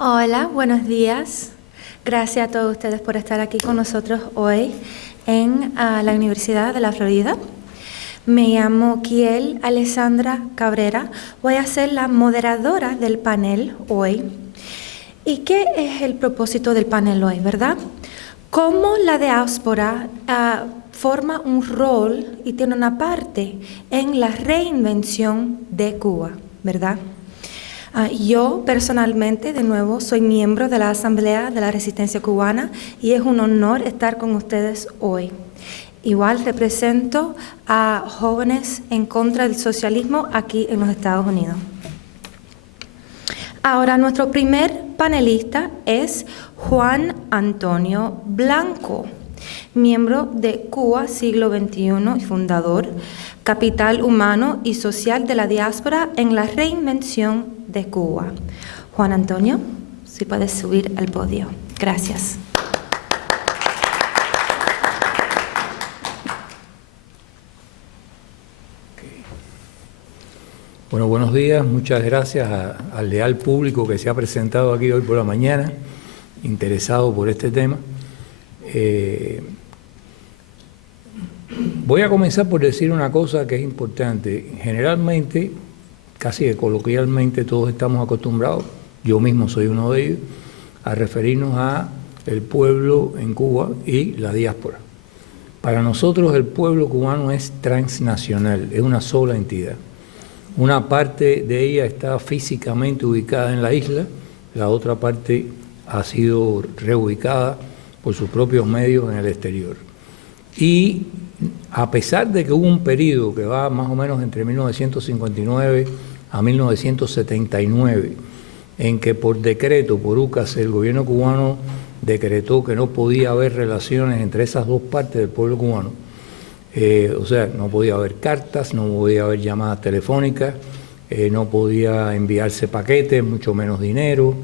Hola, buenos días. Gracias a todos ustedes por estar aquí con nosotros hoy en la Universidad de la Florida. Me llamo Kiel Alessandra Cabrera. Voy a ser la moderadora del panel hoy. ¿Y qué es el propósito del panel hoy, verdad? Cómo la diáspora forma un rol y tiene una parte en la reinvención de Cuba, ¿verdad? Yo personalmente, de nuevo, soy miembro de la Asamblea de la Resistencia Cubana y es un honor estar con ustedes hoy. Igual represento a jóvenes en contra del socialismo aquí en los Estados Unidos. Ahora, nuestro primer panelista es Juan Antonio Blanco, miembro de Cuba Siglo XXI y fundador, Capital Humano y Social de la Diáspora en la Reinvención de Cuba. Juan Antonio, si puedes subir al podio. Gracias. Bueno, buenos días, muchas gracias al leal público que se ha presentado aquí hoy por la mañana, interesado por este tema. Voy a comenzar por decir una cosa que es importante. Generalmente, casi que coloquialmente, todos estamos acostumbrados, yo mismo soy uno de ellos, a referirnos a el pueblo en Cuba y la diáspora. Para nosotros el pueblo cubano es transnacional, es una sola entidad. Una parte de ella está físicamente ubicada en la isla, la otra parte ha sido reubicada por sus propios medios en el exterior. Y a pesar de que hubo un periodo que va más o menos entre 1959 a 1979, en que por decreto, por UCAS, el gobierno cubano decretó que no podía haber relaciones entre esas dos partes del pueblo cubano, o sea, no podía haber cartas, no podía haber llamadas telefónicas, no podía enviarse paquetes, mucho menos dinero.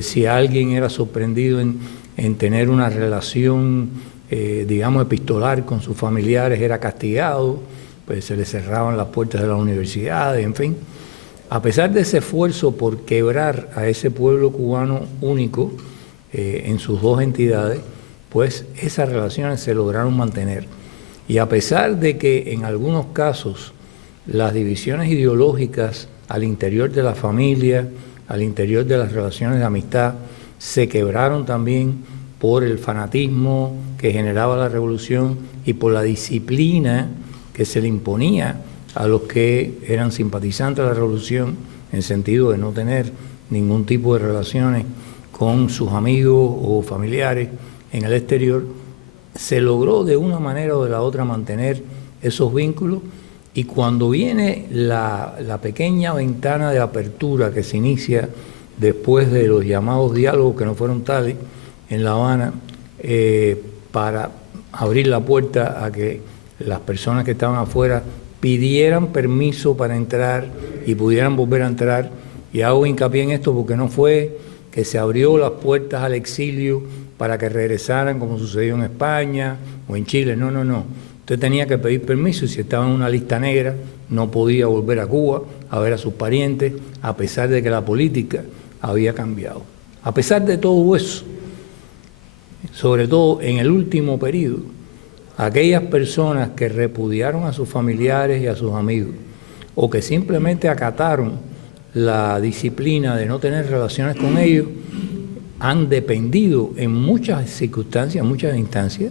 Si alguien era sorprendido en tener una relación, digamos, epistolar con sus familiares, era castigado, pues se le cerraban las puertas de las universidades, en fin. A pesar de ese esfuerzo por quebrar a ese pueblo cubano único en sus dos entidades, pues esas relaciones se lograron mantener. Y a pesar de que en algunos casos las divisiones ideológicas al interior de la familia, al interior de las relaciones de amistad, se quebraron también por el fanatismo que generaba la revolución y por la disciplina que se le imponía a los que eran simpatizantes de la revolución, en sentido de no tener ningún tipo de relaciones con sus amigos o familiares en el exterior, se logró de una manera o de la otra mantener esos vínculos, y cuando viene la pequeña ventana de apertura que se inicia después de los llamados diálogos, que no fueron tales, en La Habana, para abrir la puerta a que las personas que estaban afuera pidieran permiso para entrar y pudieran volver a entrar, y hago hincapié en esto porque no fue que se abrió las puertas al exilio para que regresaran como sucedió en España o en Chile, no. Usted tenía que pedir permiso y si estaba en una lista negra no podía volver a Cuba a ver a sus parientes, a pesar de que la política había cambiado. A pesar de todo eso, sobre todo en el último periodo, aquellas personas que repudiaron a sus familiares y a sus amigos o que simplemente acataron la disciplina de no tener relaciones con ellos, han dependido en muchas circunstancias, muchas instancias,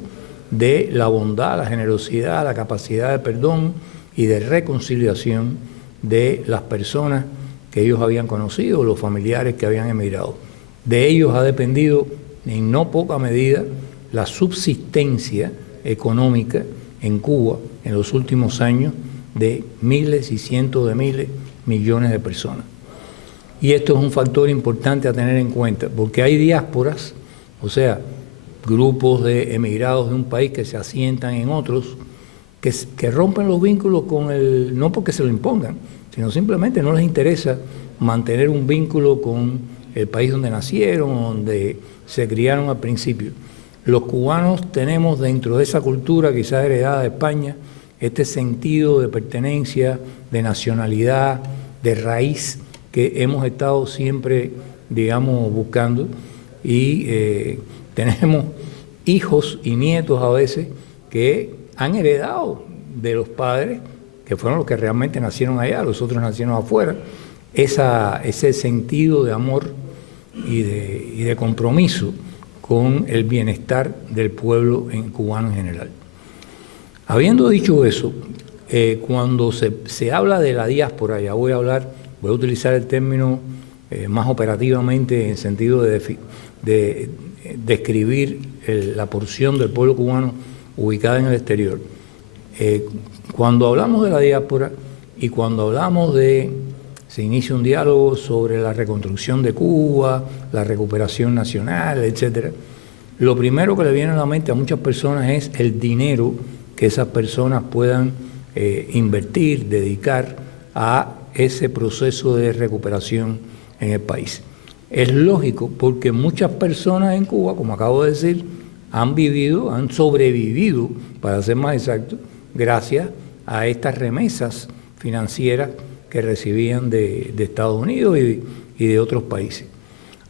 de la bondad, la generosidad, la capacidad de perdón y de reconciliación de las personas que ellos habían conocido, los familiares que habían emigrado. De ellos ha dependido en no poca medida la subsistencia económica en Cuba en los últimos años de miles y cientos de miles, millones de personas. Y esto es un factor importante a tener en cuenta, porque hay diásporas, o sea, grupos de emigrados de un país que se asientan en otros, que rompen los vínculos con no porque se lo impongan, sino simplemente no les interesa mantener un vínculo con el país donde nacieron, donde se criaron al principio. Los cubanos tenemos dentro de esa cultura, quizás heredada de España, este sentido de pertenencia, de nacionalidad, de raíz, que hemos estado siempre digamos, buscando, y tenemos hijos y nietos a veces que han heredado de los padres, que fueron los que realmente nacieron allá, los otros nacieron afuera, ese sentido de amor y de compromiso con el bienestar del pueblo cubano en general. Habiendo dicho eso, cuando se habla de la diáspora, ya voy a utilizar el término más operativamente en el sentido de describir la porción del pueblo cubano ubicada en el exterior. Cuando hablamos de la diáspora y cuando hablamos se inicia un diálogo sobre la reconstrucción de Cuba, la recuperación nacional, etcétera, lo primero que le viene a la mente a muchas personas es el dinero que esas personas puedan invertir, dedicar a ese proceso de recuperación en el país. Es lógico porque muchas personas en Cuba, como acabo de decir, han sobrevivido, para ser más exacto, gracias a estas remesas financieras que recibían de Estados Unidos y de otros países.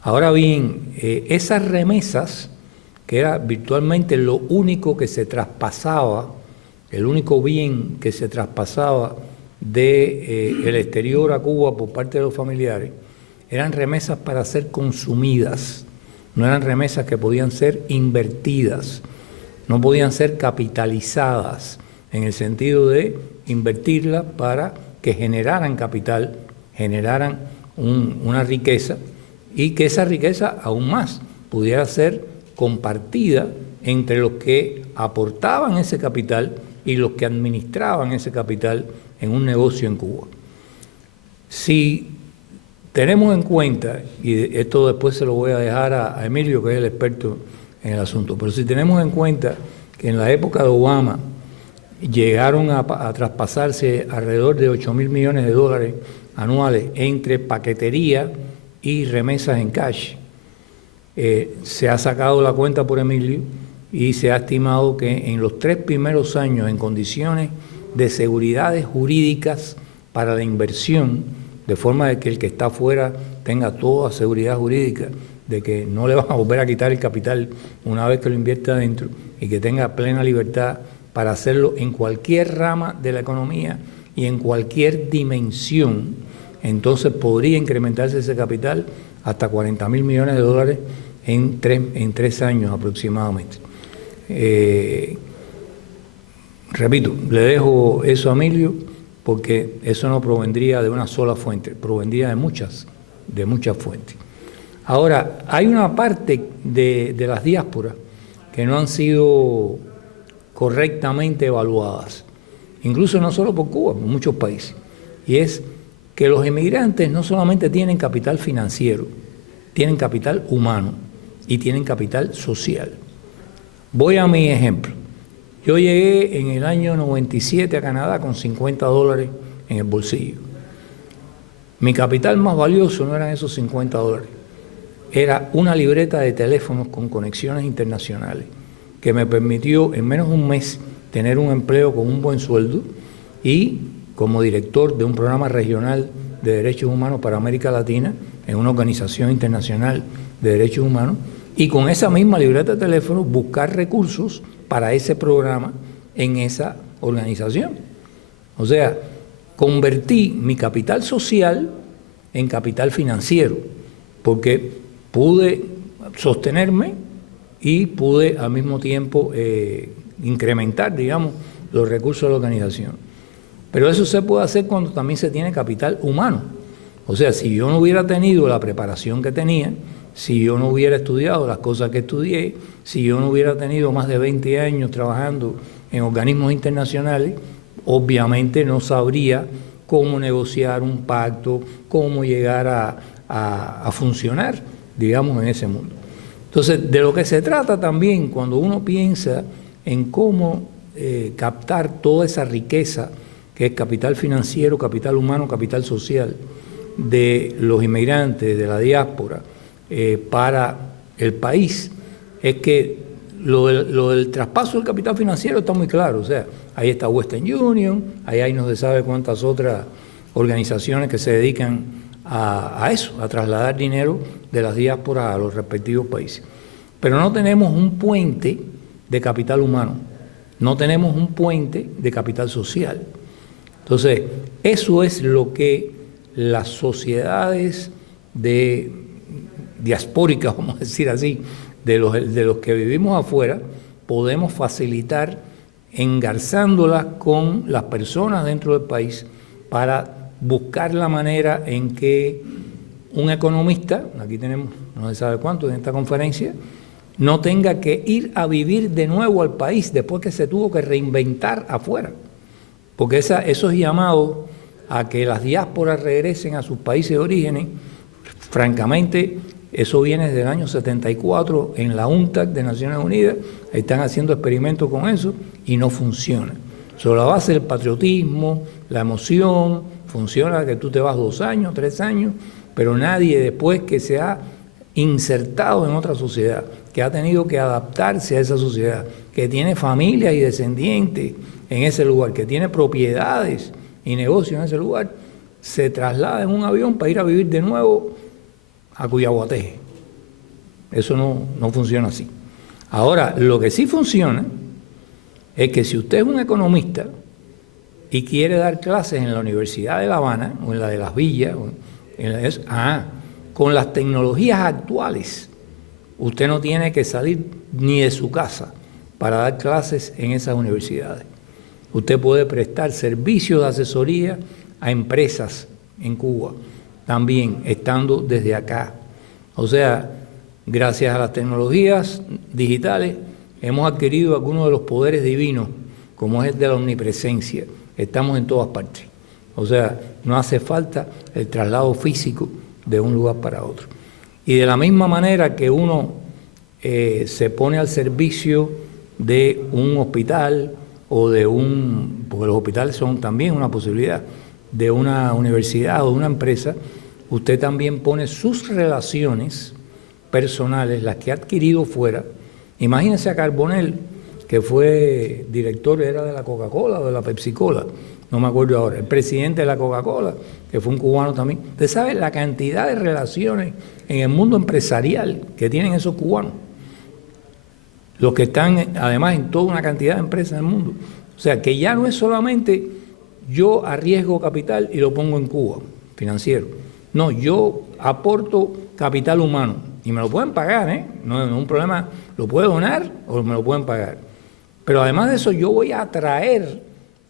Ahora bien, esas remesas, que era virtualmente lo único que se traspasaba, el único bien que se traspasaba del exterior a Cuba por parte de los familiares, eran remesas para ser consumidas, no eran remesas que podían ser invertidas, no podían ser capitalizadas, en el sentido de invertirlas para que generaran capital, generaran una riqueza, y que esa riqueza aún más pudiera ser compartida entre los que aportaban ese capital y los que administraban ese capital en un negocio en Cuba. Si tenemos en cuenta, y esto después se lo voy a dejar a Emilio, que es el experto en el asunto, pero si tenemos en cuenta que en la época de Obama llegaron a traspasarse alrededor de 8.000 millones de dólares anuales entre paquetería y remesas en cash, se ha sacado la cuenta por Emilio y se ha estimado que en los 3 primeros años, en condiciones de seguridades jurídicas para la inversión, de forma de que el que está afuera tenga toda seguridad jurídica, de que no le van a volver a quitar el capital una vez que lo invierte adentro, y que tenga plena libertad para hacerlo en cualquier rama de la economía y en cualquier dimensión, entonces podría incrementarse ese capital hasta 40.000 millones de dólares en 3 años aproximadamente. Repito, le dejo eso a Emilio, porque eso no provendría de una sola fuente, provendría de muchas fuentes. Ahora, hay una parte de las diásporas que no han sido correctamente evaluadas, incluso no solo por Cuba, por muchos países, y es que los inmigrantes no solamente tienen capital financiero, tienen capital humano y tienen capital social. Voy a mi ejemplo. Yo llegué en el año 97 a Canadá con $50 en el bolsillo. Mi capital más valioso no eran esos $50, era una libreta de teléfonos con conexiones internacionales que me permitió en menos de un mes tener un empleo con un buen sueldo y como director de un programa regional de derechos humanos para América Latina en una organización internacional de derechos humanos, y con esa misma libreta de teléfono buscar recursos para ese programa en esa organización. O sea, convertí mi capital social en capital financiero, porque pude sostenerme y pude al mismo tiempo incrementar, digamos, los recursos de la organización. Pero eso se puede hacer cuando también se tiene capital humano. O sea, si yo no hubiera tenido la preparación que tenía, si yo no hubiera estudiado las cosas que estudié, si yo no hubiera tenido más de 20 años trabajando en organismos internacionales, obviamente no sabría cómo negociar un pacto, cómo llegar a funcionar, digamos, en ese mundo. Entonces, de lo que se trata también cuando uno piensa en cómo captar toda esa riqueza que es capital financiero, capital humano, capital social de los inmigrantes, de la diáspora, para el país, es que lo del traspaso del capital financiero está muy claro. O sea, ahí está Western Union, ahí hay no se sabe cuántas otras organizaciones que se dedican a eso, a trasladar dinero de las diásporas a los respectivos países. Pero no tenemos un puente de capital humano, no tenemos un puente de capital social. Entonces, eso es lo que las sociedades diaspóricas, vamos a decir así, de los que vivimos afuera, podemos facilitar engarzándolas con las personas dentro del país para buscar la manera en que un economista, aquí tenemos no se sabe cuánto en esta conferencia, no tenga que ir a vivir de nuevo al país después que se tuvo que reinventar afuera. Porque esos llamados a que las diásporas regresen a sus países de origen, francamente, eso viene desde el año 74 en la UNCTAD de Naciones Unidas, están haciendo experimentos con eso y no funciona. Sobre la base del patriotismo, la emoción, funciona que tú te vas 2 años, 3 años, pero nadie después que se ha insertado en otra sociedad, que ha tenido que adaptarse a esa sociedad, que tiene familia y descendientes en ese lugar, que tiene propiedades y negocios en ese lugar, se traslada en un avión para ir a vivir de nuevo a Cuyaguateje. Eso no funciona así. Ahora, lo que sí funciona es que si usted es un economista y quiere dar clases en la Universidad de La Habana o en la de Las Villas, con las tecnologías actuales, usted no tiene que salir ni de su casa para dar clases en esas universidades. Usted puede prestar servicios de asesoría a empresas en Cuba, también estando desde acá. O sea, gracias a las tecnologías digitales hemos adquirido algunos de los poderes divinos, como es el de la omnipresencia. Estamos en todas partes. O sea, no hace falta el traslado físico de un lugar para otro. Y de la misma manera que uno se pone al servicio de un hospital o porque los hospitales son también una posibilidad, de una universidad o de una empresa, usted también pone sus relaciones personales, las que ha adquirido fuera. Imagínense a Carbonell, que fue director, era de la Coca-Cola o de la Pepsi-Cola, no me acuerdo ahora, el presidente de la Coca-Cola, que fue un cubano también. Usted sabe la cantidad de relaciones en el mundo empresarial que tienen esos cubanos, los que están además en toda una cantidad de empresas en el mundo. O sea, que ya no es solamente yo arriesgo capital y lo pongo en Cuba, financiero. No, yo aporto capital humano y me lo pueden pagar, no es un problema, lo puedo donar o me lo pueden pagar. Pero además de eso, yo voy a atraer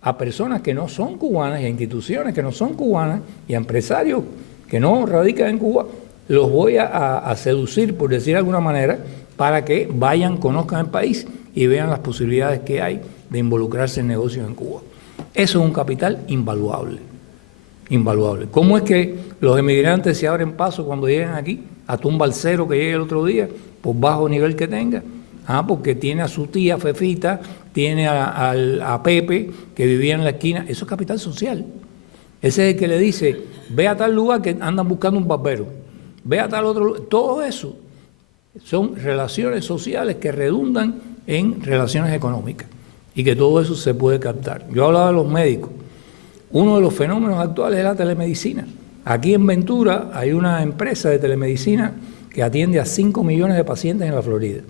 a personas que no son cubanas y a instituciones que no son cubanas y a empresarios que no radican en Cuba, los voy a seducir, por decir de alguna manera, para que vayan, conozcan el país y vean las posibilidades que hay de involucrarse en negocios en Cuba. Eso es un capital invaluable, invaluable. ¿Cómo es que los emigrantes se abren paso cuando llegan aquí? A un balsero que llegue el otro día, por bajo nivel que tenga. Porque tiene a su tía Fefita, tiene a Pepe, que vivía en la esquina. Eso es capital social. Ese es el que le dice, ve a tal lugar que andan buscando un barbero, ve a tal otro lugar. Todo eso son relaciones sociales que redundan en relaciones económicas y que todo eso se puede captar. Yo hablaba de los médicos. Uno de los fenómenos actuales es la telemedicina. Aquí en Ventura hay una empresa de telemedicina que atiende a 5 millones de pacientes en la Florida.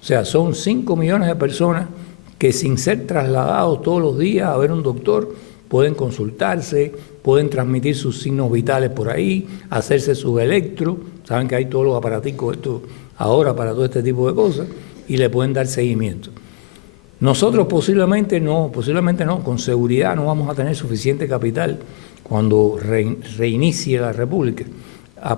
O sea, son 5 millones de personas que sin ser trasladados todos los días a ver un doctor, pueden consultarse, pueden transmitir sus signos vitales por ahí, hacerse sus electros, saben que hay todos los aparaticos estos ahora para todo este tipo de cosas, y le pueden dar seguimiento. Nosotros posiblemente no, con seguridad no vamos a tener suficiente capital cuando reinicie la República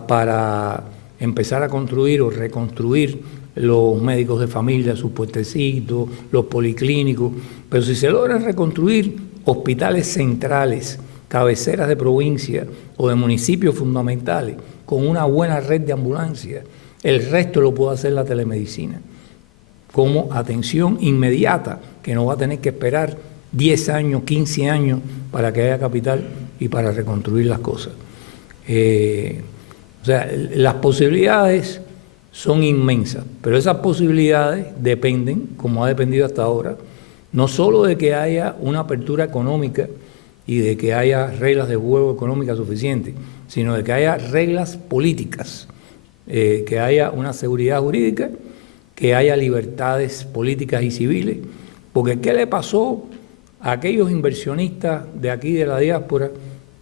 para empezar a construir o reconstruir los médicos de familia, sus puestecitos, los policlínicos, pero si se logran reconstruir hospitales centrales, cabeceras de provincia o de municipios fundamentales, con una buena red de ambulancias, el resto lo puede hacer la telemedicina, como atención inmediata, que no va a tener que esperar 10 años, 15 años para que haya capital y para reconstruir las cosas. O sea, las posibilidades son inmensas, pero esas posibilidades dependen, como ha dependido hasta ahora, no solo de que haya una apertura económica y de que haya reglas de juego económicas suficientes, sino de que haya reglas políticas, que haya una seguridad jurídica, que haya libertades políticas y civiles, porque ¿qué le pasó a aquellos inversionistas de aquí de la diáspora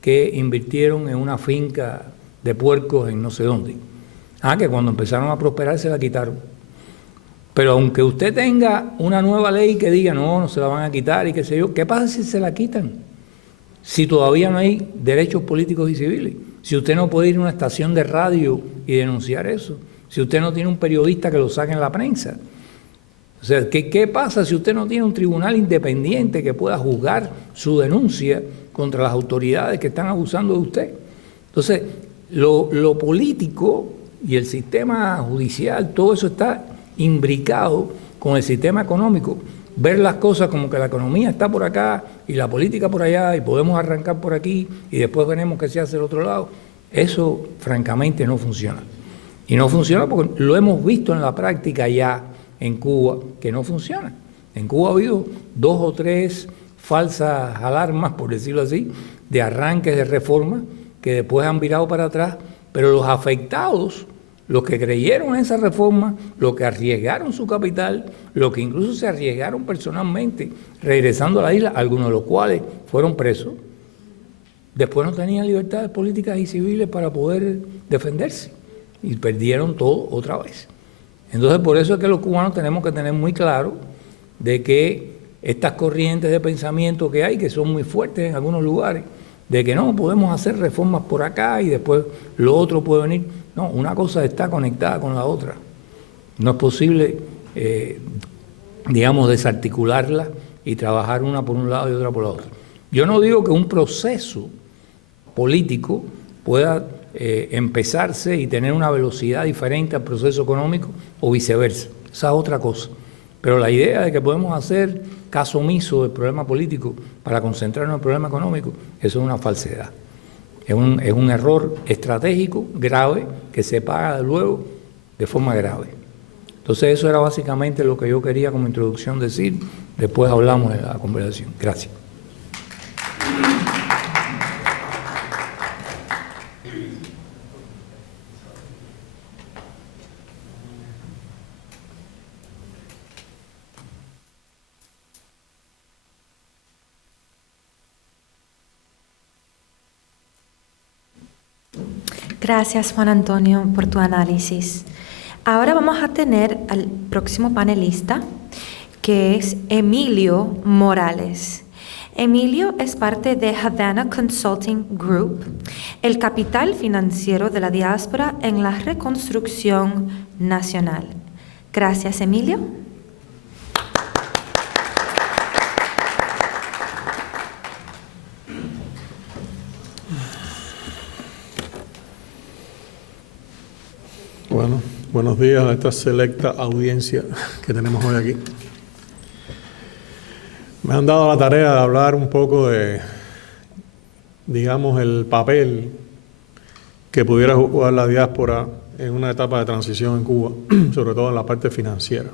que invirtieron en una finca de puercos en no sé dónde? Que cuando empezaron a prosperar se la quitaron. Pero aunque usted tenga una nueva ley que diga no se la van a quitar y qué sé yo, ¿qué pasa si se la quitan? Si todavía no hay derechos políticos y civiles, si usted no puede ir a una estación de radio y denunciar eso, si usted no tiene un periodista que lo saque en la prensa. O sea, ¿qué pasa si usted no tiene un tribunal independiente que pueda juzgar su denuncia contra las autoridades que están abusando de usted? Entonces, lo político y el sistema judicial, todo eso está imbricado con el sistema económico. Ver las cosas como que la economía está por acá y la política por allá y podemos arrancar por aquí y después veremos qué se hace del otro lado, eso francamente no funciona. Y no funciona porque lo hemos visto en la práctica ya en Cuba, que no funciona. En Cuba ha habido 2 o 3 falsas alarmas, por decirlo así, de arranques de reforma que después han virado para atrás, pero los afectados, los que creyeron en esa reforma, los que arriesgaron su capital, los que incluso se arriesgaron personalmente regresando a la isla, algunos de los cuales fueron presos, después no tenían libertades políticas y civiles para poder defenderse y perdieron todo otra vez. Entonces, por eso es que los cubanos tenemos que tener muy claro de que estas corrientes de pensamiento que hay, que son muy fuertes en algunos lugares, de que no podemos hacer reformas por acá y después lo otro puede venir. No, una cosa está conectada con la otra. No es posible, desarticularla y trabajar una por un lado y otra por la otra. Yo no digo que un proceso político pueda empezarse y tener una velocidad diferente al proceso económico o viceversa. Esa es otra cosa. Pero la idea de que podemos hacer caso omiso del problema político para concentrarnos en el problema económico, eso es una falsedad. Es un error estratégico grave que se paga luego de forma grave. Entonces eso era básicamente lo que yo quería como introducción decir. Después hablamos de la conversación. Gracias. Gracias, Juan Antonio, por tu análisis. Ahora vamos a tener al próximo panelista, que es Emilio Morales. Emilio es parte de Havana Consulting Group, el capital financiero de la diáspora en la reconstrucción nacional. Gracias, Emilio. Bueno, buenos días a esta selecta audiencia que tenemos hoy aquí. Me han dado la tarea de hablar un poco de, digamos, el papel que pudiera jugar la diáspora en una etapa de transición en Cuba, sobre todo en la parte financiera.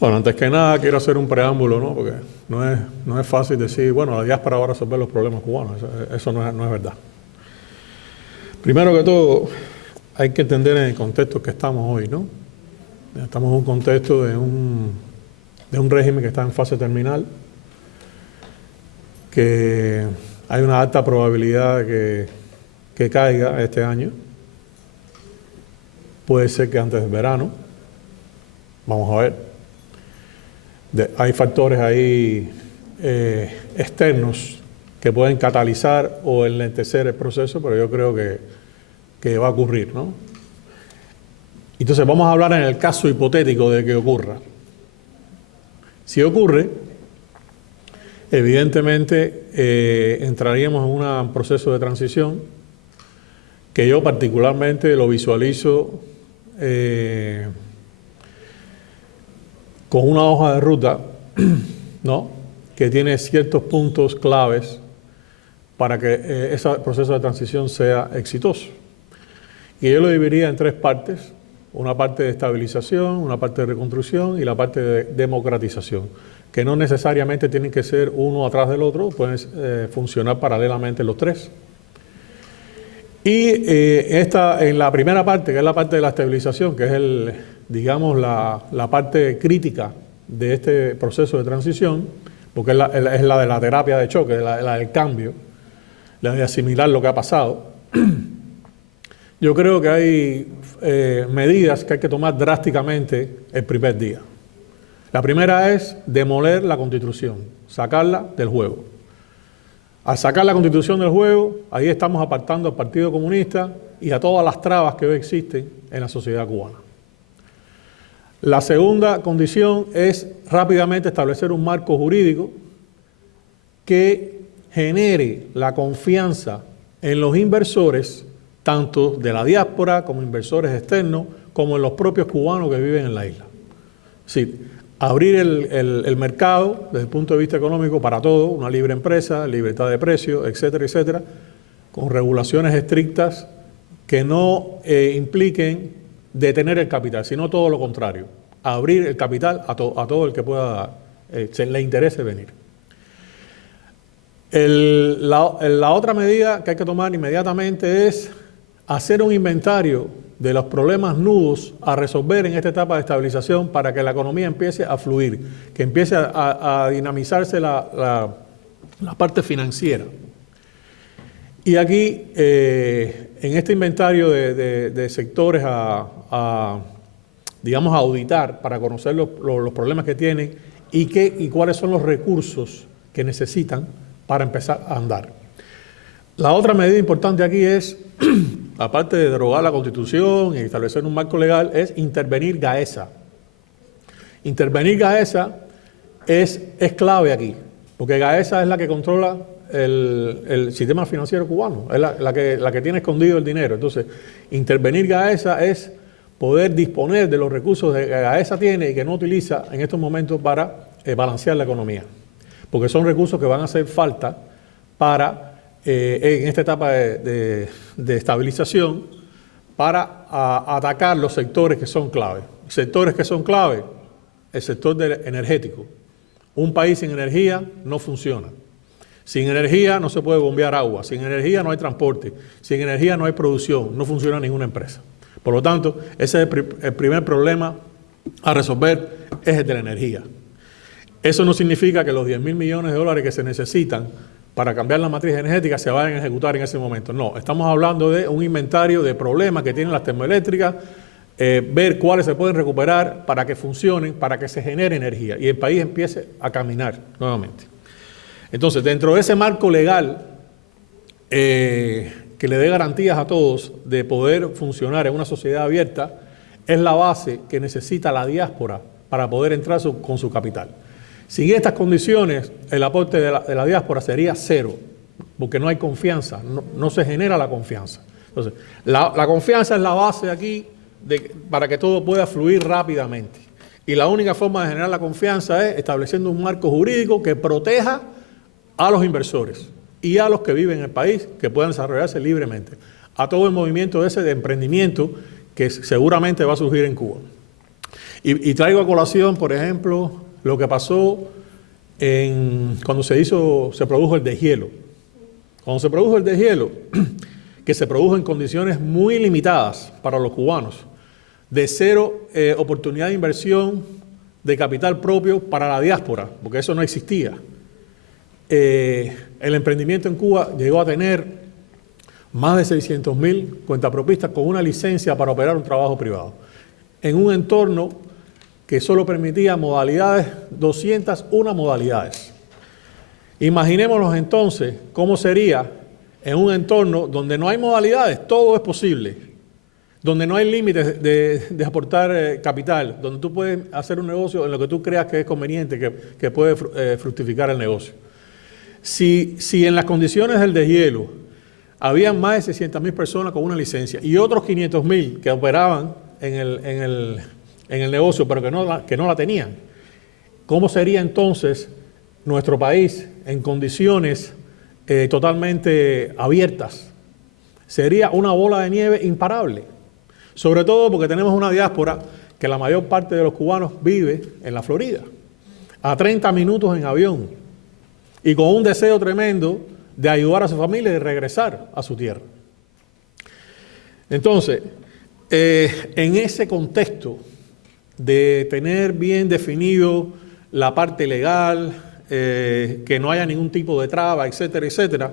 Bueno, antes que nada quiero hacer un preámbulo, ¿no? Porque no es fácil decir, bueno, la diáspora va a resolver los problemas cubanos. Eso no es verdad. Primero que todo, hay que entender en el contexto que estamos hoy, ¿no? Estamos en un contexto de un régimen que está en fase terminal, que hay una alta probabilidad de que caiga este año. Puede ser que antes del verano. Vamos a ver. Hay factores ahí externos que pueden catalizar o enlentecer el proceso, pero yo creo que va a ocurrir, ¿no? Entonces vamos a hablar en el caso hipotético de que ocurra. Si ocurre, evidentemente entraríamos en un proceso de transición que yo particularmente lo visualizo con una hoja de ruta, ¿no?, que tiene ciertos puntos claves para que ese proceso de transición sea exitoso. Y yo lo dividiría en 3 partes: una parte de estabilización, una parte de reconstrucción y la parte de democratización, que no necesariamente tienen que ser uno atrás del otro, pueden funcionar paralelamente los 3. Y en la primera parte, que es la parte de la estabilización, que es digamos la parte crítica de este proceso de transición, porque es la de la terapia de choque, la del cambio, la de asimilar lo que ha pasado. Yo creo que hay medidas que hay que tomar drásticamente el primer día. La primera es demoler la Constitución, sacarla del juego. Al sacar la Constitución del juego, ahí estamos apartando al Partido Comunista y a todas las trabas que hoy existen en la sociedad cubana. La segunda condición es rápidamente establecer un marco jurídico que genere la confianza en los inversores, tanto de la diáspora como inversores externos, como en los propios cubanos que viven en la isla. Es decir, abrir el mercado desde el punto de vista económico para todo, una libre empresa, libertad de precios, etcétera, etcétera, con regulaciones estrictas que no impliquen detener el capital, sino todo lo contrario, abrir el capital a todo el que pueda, le interese venir. La otra medida que hay que tomar inmediatamente es hacer un inventario de los problemas nudos a resolver en esta etapa de estabilización para que la economía empiece a fluir, que empiece a dinamizarse la parte financiera. Y aquí, en este inventario de sectores digamos, a auditar para conocer los problemas que tienen y cuáles son los recursos que necesitan para empezar a andar. La otra medida importante aquí es, aparte de derogar la Constitución y establecer un marco legal, es intervenir GAESA. Intervenir GAESA es clave aquí, porque GAESA es la que controla el sistema financiero cubano, es la que tiene escondido el dinero. Entonces, intervenir GAESA es poder disponer de los recursos que GAESA tiene y que no utiliza en estos momentos para balancear la economía, porque son recursos que van a hacer falta para en esta etapa de estabilización para atacar los sectores que son clave. Sectores que son clave, el sector energético. Un país sin energía no funciona. Sin energía no se puede bombear agua, sin energía no hay transporte, sin energía no hay producción, no funciona ninguna empresa. Por lo tanto, ese es el primer problema a resolver, es el de la energía. Eso no significa que los 10.000 millones de dólares que se necesitan para cambiar la matriz energética se vayan a ejecutar en ese momento. No, estamos hablando de un inventario de problemas que tienen las termoeléctricas, ver cuáles se pueden recuperar para que funcionen, para que se genere energía y el país empiece a caminar nuevamente. Entonces, dentro de ese marco legal que le dé garantías a todos de poder funcionar en una sociedad abierta, es la base que necesita la diáspora para poder entrar con su capital. Sin estas condiciones, el aporte de la diáspora sería cero, porque no hay confianza, no se genera la confianza. Entonces, la confianza es la base aquí para que todo pueda fluir rápidamente. Y la única forma de generar la confianza es estableciendo un marco jurídico que proteja a los inversores y a los que viven en el país, que puedan desarrollarse libremente, a todo el movimiento ese de emprendimiento que seguramente va a surgir en Cuba. Y traigo a colación, por ejemplo, lo que pasó cuando se produjo el deshielo. Cuando se produjo el deshielo, que se produjo en condiciones muy limitadas para los cubanos, de cero oportunidad de inversión de capital propio para la diáspora, porque eso no existía. El emprendimiento en Cuba llegó a tener más de 600.000 cuentapropistas con una licencia para operar un trabajo privado, en un entorno que solo permitía modalidades, 201 modalidades. Imaginémonos entonces cómo sería en un entorno donde no hay modalidades, todo es posible, donde no hay límites de aportar capital, donde tú puedes hacer un negocio en lo que tú creas que es conveniente, que puede fructificar el negocio. Si en las condiciones del deshielo había más de 600.000 personas con una licencia y otros 500.000 que operaban en el negocio, pero que no la tenían, ¿cómo sería entonces nuestro país en condiciones totalmente abiertas? Sería una bola de nieve imparable, sobre todo porque tenemos una diáspora que la mayor parte de los cubanos vive en la Florida, a 30 minutos en avión, y con un deseo tremendo de ayudar a su familia y de regresar a su tierra. Entonces, en ese contexto de tener bien definido la parte legal, que no haya ningún tipo de traba, etcétera, etcétera,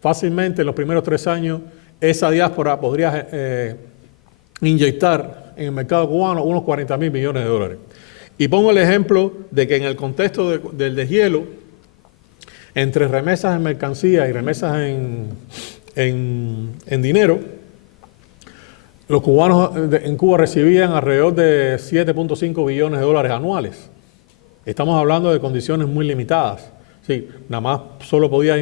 fácilmente en los primeros 3 años esa diáspora podría inyectar en el mercado cubano unos 40.000 millones de dólares. Y pongo el ejemplo de que en el contexto del deshielo, entre remesas en mercancía y remesas en dinero, los cubanos en Cuba recibían alrededor de 7.5 billones de dólares anuales. Estamos hablando de condiciones muy limitadas. Sí, nada más solo podía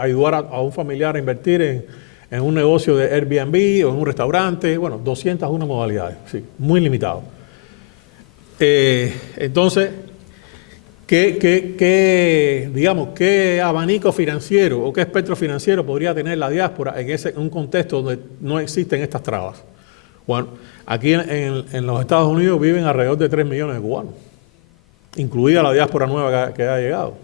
ayudar a un familiar a invertir en un negocio de Airbnb o en un restaurante, bueno, 201 modalidades, sí, muy limitado. Entonces, ¿qué abanico financiero o qué espectro financiero podría tener la diáspora en un contexto donde no existen estas trabas? Bueno, aquí en los Estados Unidos viven alrededor de 3 millones de cubanos, incluida la diáspora nueva que ha llegado.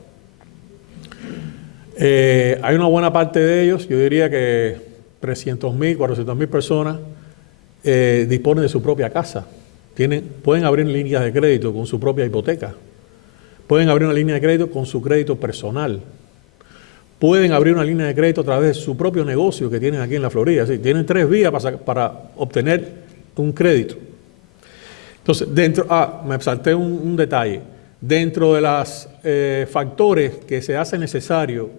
Hay una buena parte de ellos, yo diría que 300.000, 400.000 personas disponen de su propia casa. Pueden abrir líneas de crédito con su propia hipoteca. Pueden abrir una línea de crédito con su crédito personal. Pueden abrir una línea de crédito a través de su propio negocio que tienen aquí en la Florida. Sí, tienen 3 vías para obtener un crédito. Entonces, me salté un detalle. Dentro de los factores que se hace necesario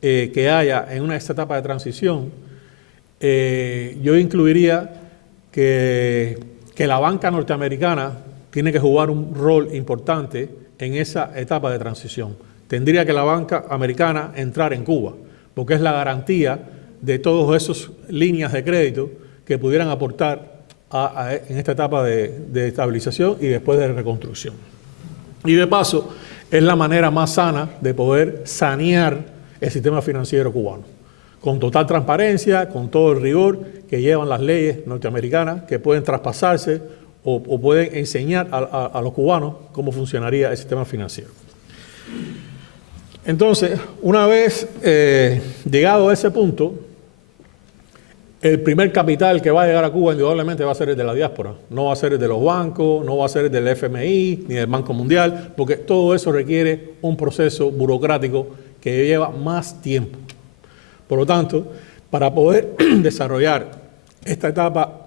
que haya en esta etapa de transición, yo incluiría que la banca norteamericana tiene que jugar un rol importante en esa etapa de transición. Tendría que la banca americana entrar en Cuba, porque es la garantía de todas esas líneas de crédito que pudieran aportar en esta etapa de estabilización y después de reconstrucción. Y de paso, es la manera más sana de poder sanear el sistema financiero cubano, con total transparencia, con todo el rigor que llevan las leyes norteamericanas, que pueden traspasarse o pueden enseñar a los cubanos cómo funcionaría el sistema financiero. Entonces, una vez llegado a ese punto, el primer capital que va a llegar a Cuba indudablemente va a ser el de la diáspora. No va a ser el de los bancos, no va a ser el del FMI, ni del Banco Mundial, porque todo eso requiere un proceso burocrático que lleva más tiempo. Por lo tanto, para poder desarrollar esta etapa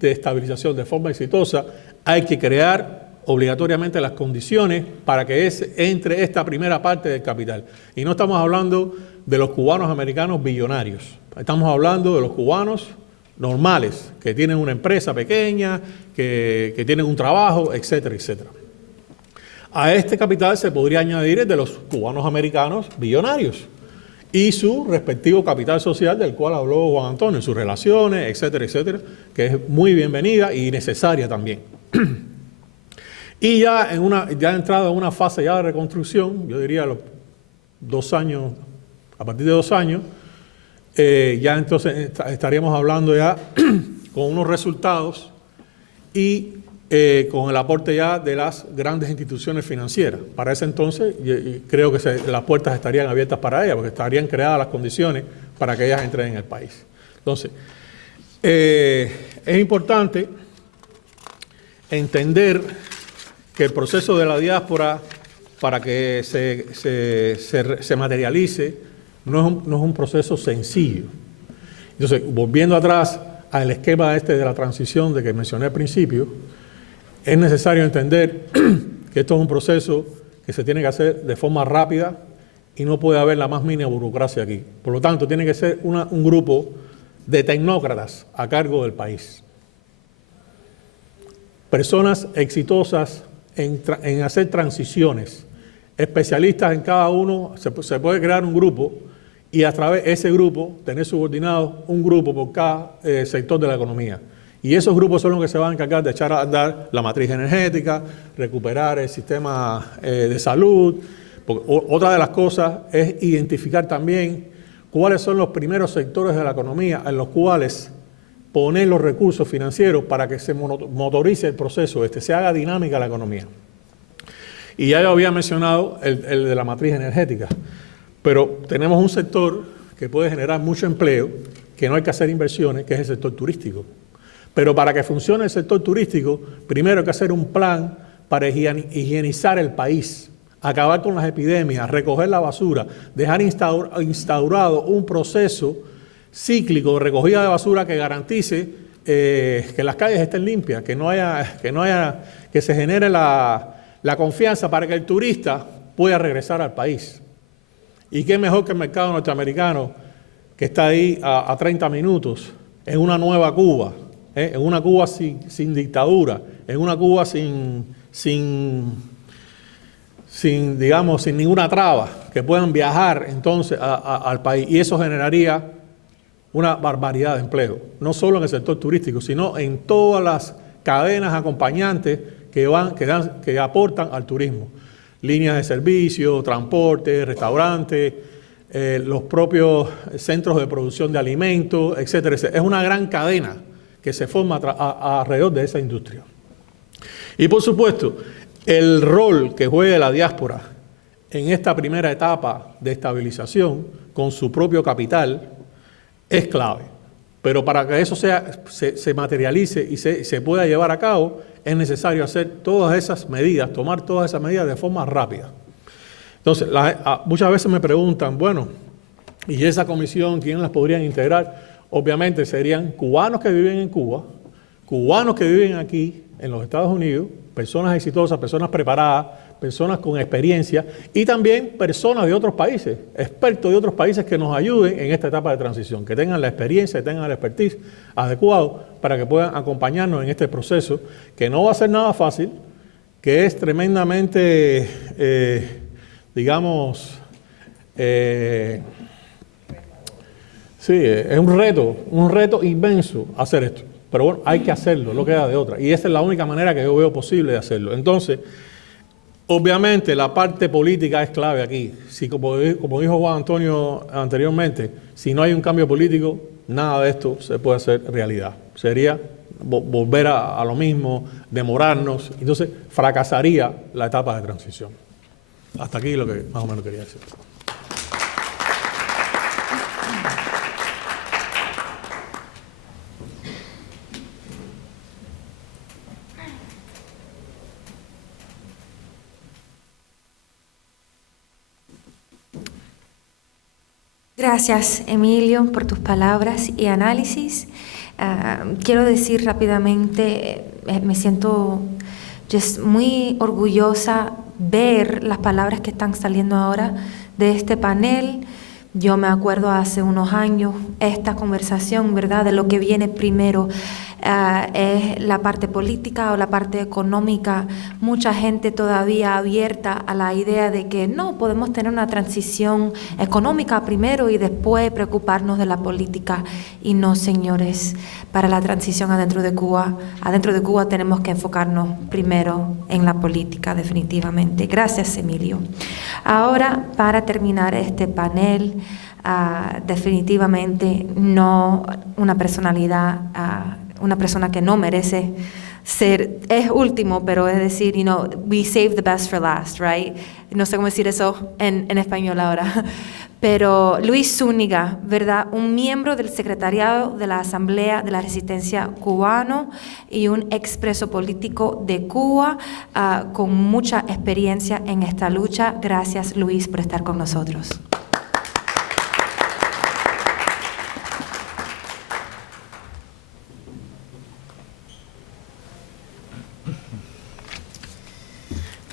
de estabilización de forma exitosa, hay que crear obligatoriamente las condiciones para que entre esta primera parte del capital. Y no estamos hablando de los cubanos americanos billonarios. Estamos hablando de los cubanos normales, que tienen una empresa pequeña, que tienen un trabajo, etcétera, etcétera. A este capital se podría añadir el de los cubanos americanos billonarios y su respectivo capital social del cual habló Juan Antonio, sus relaciones, etcétera, etcétera, que es muy bienvenida y necesaria también. Y ya entrado en una fase ya de reconstrucción, yo diría los 2 años, a partir de 2 años, ya entonces estaríamos hablando ya con unos resultados y con el aporte ya de las grandes instituciones financieras. Para ese entonces creo que las puertas estarían abiertas para ellas, porque estarían creadas las condiciones para que ellas entren en el país. Entonces, es importante entender que el proceso de la diáspora, para que se materialice, no es un proceso sencillo. Entonces, volviendo atrás al esquema de la transición de que mencioné al principio, es necesario entender que esto es un proceso que se tiene que hacer de forma rápida y no puede haber la más mínima burocracia aquí. Por lo tanto, tiene que ser un grupo de tecnócratas a cargo del país. Personas exitosas en hacer transiciones, especialistas en cada uno. Se puede crear un grupo y a través de ese grupo tener subordinado un grupo por cada sector de la economía. Y esos grupos son los que se van a encargar de echar a andar la matriz energética, recuperar el sistema de salud. Porque otra de las cosas es identificar también cuáles son los primeros sectores de la economía en los cuales poner los recursos financieros para que se motorice el proceso, se haga dinámica la economía. Y ya yo había mencionado el de la matriz energética, pero tenemos un sector que puede generar mucho empleo, que no hay que hacer inversiones, que es el sector turístico. Pero para que funcione el sector turístico, primero hay que hacer un plan para higienizar el país, acabar con las epidemias, recoger la basura, dejar instaurado un proceso cíclico de recogida de basura que garantice que las calles estén limpias, que se genere la confianza para que el turista pueda regresar al país. Y qué mejor que el mercado norteamericano, que está ahí a 30 minutos, en una nueva Cuba, en una Cuba sin dictadura, en una Cuba sin ninguna traba, que puedan viajar entonces al país. Y eso generaría una barbaridad de empleo, no solo en el sector turístico, sino en todas las cadenas acompañantes que aportan al turismo. Líneas de servicio, transporte, restaurantes, los propios centros de producción de alimentos, etcétera, etcétera. Es una gran cadena que se forma alrededor de esa industria. Y por supuesto, el rol que juegue la diáspora en esta primera etapa de estabilización con su propio capital es clave. Pero para que eso se materialice y se pueda llevar a cabo, es necesario hacer todas esas medidas, tomar todas esas medidas de forma rápida. Entonces, muchas veces me preguntan, bueno, ¿y esa comisión quién las podrían integrar? Obviamente serían cubanos que viven en Cuba, cubanos que viven aquí en los Estados Unidos, personas exitosas, personas preparadas, personas con experiencia y también personas de otros países, expertos de otros países que nos ayuden en esta etapa de transición, que tengan la experiencia, que tengan el expertise adecuado para que puedan acompañarnos en este proceso, que no va a ser nada fácil, que es tremendamente, sí, es un reto inmenso hacer esto. Pero bueno, hay que hacerlo, no queda de otra. Y esa es la única manera que yo veo posible de hacerlo. Entonces, obviamente la parte política es clave aquí. Si, como dijo Juan Antonio anteriormente, si no hay un cambio político, nada de esto se puede hacer realidad. Sería volver a lo mismo, demorarnos, entonces fracasaría la etapa de transición. Hasta aquí lo que más o menos quería decir. Gracias, Emilio, por tus palabras y análisis. Quiero decir rápidamente, me siento muy orgullosa ver las palabras que están saliendo ahora de este panel. Yo me acuerdo hace unos años esta conversación, ¿verdad?, de lo que viene primero, es la parte política o la parte económica. Mucha gente todavía abierta a la idea de que no, podemos tener una transición económica primero y después preocuparnos de la política. Y no, señores, para la transición adentro de Cuba tenemos que enfocarnos primero en la política, definitivamente. Gracias, Emilio. Ahora, para terminar este panel, definitivamente no una personalidad, una persona que no merece ser, es último, pero es decir, we save the best for last, right? No sé cómo decir eso en español ahora. Pero Luis Zúñiga, ¿verdad? Un miembro del secretariado de la Asamblea de la Resistencia Cubano y un expreso político de Cuba con mucha experiencia en esta lucha. Gracias, Luis, por estar con nosotros.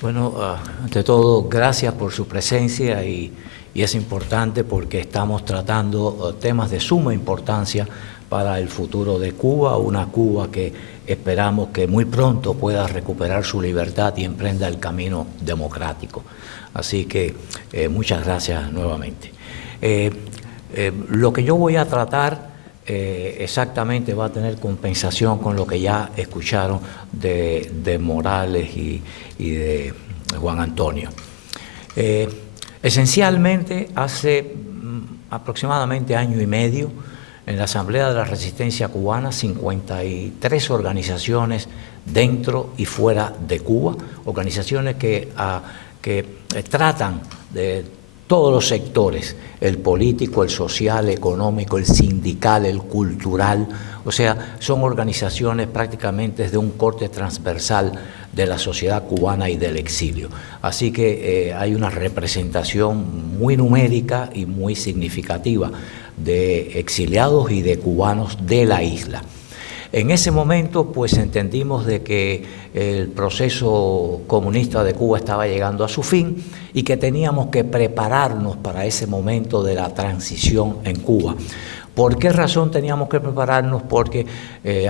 Bueno, ante todo, gracias por su presencia y es importante porque estamos tratando temas de suma importancia para el futuro de Cuba, una Cuba que esperamos que muy pronto pueda recuperar su libertad y emprenda el camino democrático. Así que muchas gracias nuevamente. Lo que yo voy a tratar exactamente va a tener compensación con lo que ya escucharon de Morales y de Juan Antonio. Esencialmente, hace aproximadamente año y medio, en la Asamblea de la Resistencia Cubana, 53 organizaciones dentro y fuera de Cuba, organizaciones que tratan de todos los sectores, el político, el social, el económico, el sindical, el cultural, o sea, son organizaciones prácticamente de un corte transversal de la sociedad cubana y del exilio. Así que hay una representación muy numérica y muy significativa de exiliados y de cubanos de la isla. En ese momento, pues entendimos de que el proceso comunista de Cuba estaba llegando a su fin y que teníamos que prepararnos para ese momento de la transición en Cuba. ¿Por qué razón teníamos que prepararnos? Porque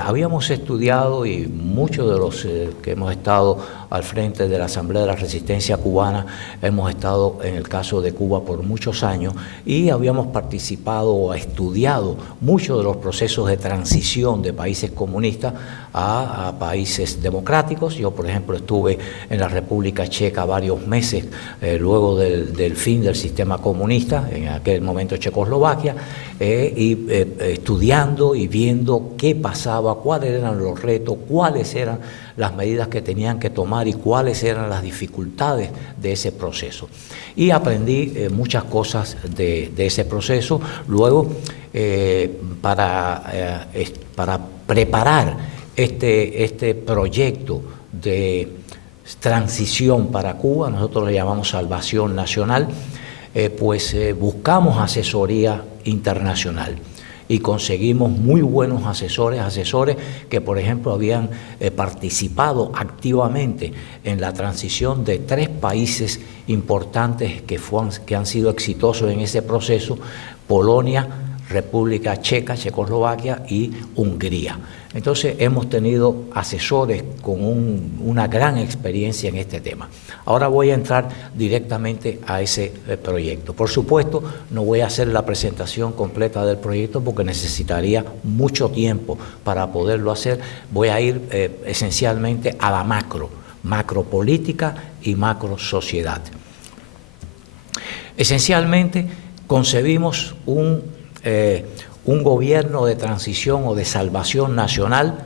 habíamos estudiado, y muchos de los que hemos estado al frente de la Asamblea de la Resistencia Cubana, hemos estado en el caso de Cuba por muchos años y habíamos participado o estudiado muchos de los procesos de transición de países comunistas a países democráticos. Yo, por ejemplo, estuve en la República Checa varios meses luego del fin del sistema comunista, en aquel momento Checoslovaquia, estudiando y viendo qué pasaba, cuáles eran los retos, cuáles eran las medidas que tenían que tomar y cuáles eran las dificultades de ese proceso. Y aprendí muchas cosas de ese proceso. Luego, para preparar este proyecto de transición para Cuba, nosotros le llamamos Salvación Nacional, buscamos asesoría internacional y conseguimos muy buenos asesores que, por ejemplo, habían participado activamente en la transición de 3 países importantes que han sido exitosos en ese proceso: Polonia, República Checa, Checoslovaquia y Hungría. Entonces hemos tenido asesores con una gran experiencia en este tema. Ahora voy a entrar directamente a ese proyecto. Por supuesto, no voy a hacer la presentación completa del proyecto porque necesitaría mucho tiempo para poderlo hacer. Voy a ir esencialmente a la macropolítica y macrosociedad. Esencialmente concebimos un gobierno de transición o de salvación nacional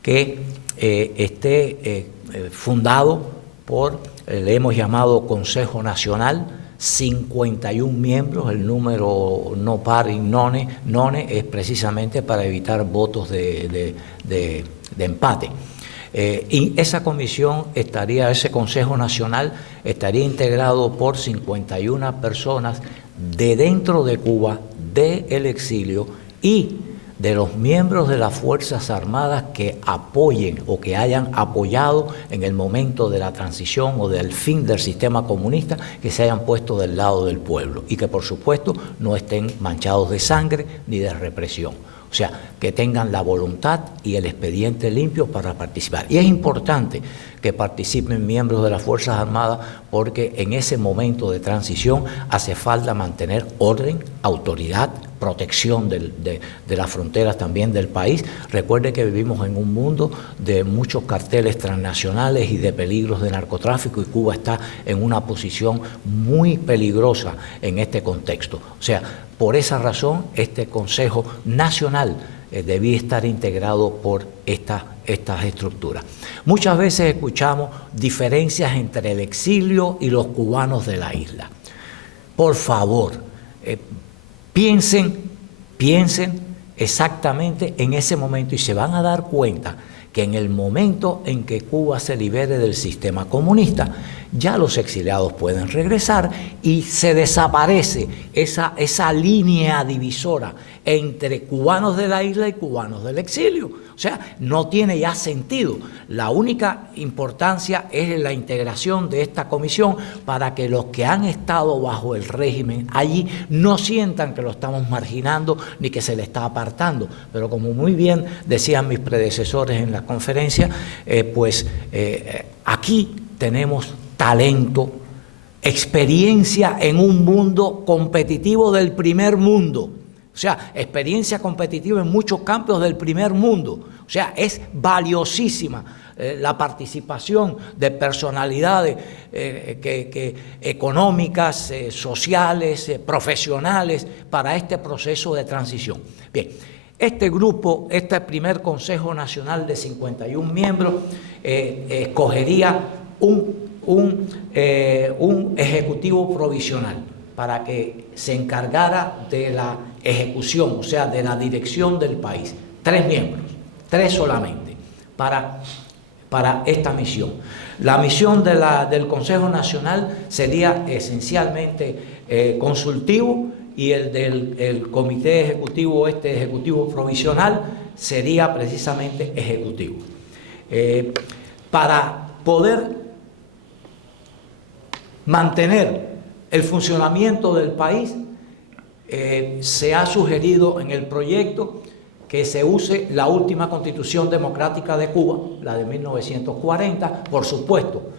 que esté fundado por, le hemos llamado Consejo Nacional, 51 miembros, el número no par y none es precisamente para evitar votos de empate. Y esa comisión ese Consejo Nacional estaría integrado por 51 personas de dentro de Cuba, del exilio y de los miembros de las Fuerzas Armadas que apoyen o que hayan apoyado en el momento de la transición o del fin del sistema comunista, que se hayan puesto del lado del pueblo y que, por supuesto, no estén manchados de sangre ni de represión. O sea, que tengan la voluntad y el expediente limpio para participar. Y es importante que participen miembros de las Fuerzas Armadas porque en ese momento de transición hace falta mantener orden, autoridad, protección de las fronteras también del país. Recuerde que vivimos en un mundo de muchos carteles transnacionales y de peligros de narcotráfico y Cuba está en una posición muy peligrosa en este contexto. O sea, por esa razón, este Consejo Nacional debía estar integrado por estas estructuras. Muchas veces escuchamos diferencias entre el exilio y los cubanos de la isla. Por favor, piensen exactamente en ese momento y se van a dar cuenta que en el momento en que Cuba se libere del sistema comunista, ya los exiliados pueden regresar y se desaparece esa línea divisora entre cubanos de la isla y cubanos del exilio. O sea, no tiene ya sentido. La única importancia es la integración de esta comisión para que los que han estado bajo el régimen allí no sientan que lo estamos marginando ni que se le está apartando. Pero como muy bien decían mis predecesores en la conferencia, aquí tenemos talento, experiencia en un mundo competitivo del primer mundo. O sea, experiencia competitiva en muchos campos del primer mundo. O sea, es valiosísima la participación de personalidades económicas, sociales, profesionales para este proceso de transición. Bien, este grupo, este primer Consejo Nacional de 51 miembros, escogería un ejecutivo provisional. para que se encargara de la ejecución, o sea, de la dirección del país. 3 miembros, 3 solamente, para esta misión. La misión del Consejo Nacional sería esencialmente consultivo, y el del Comité Ejecutivo, Ejecutivo Provisional, sería precisamente ejecutivo. Para poder mantener el funcionamiento del país, se ha sugerido en el proyecto que se use la última Constitución Democrática de Cuba, la de 1940, por supuesto,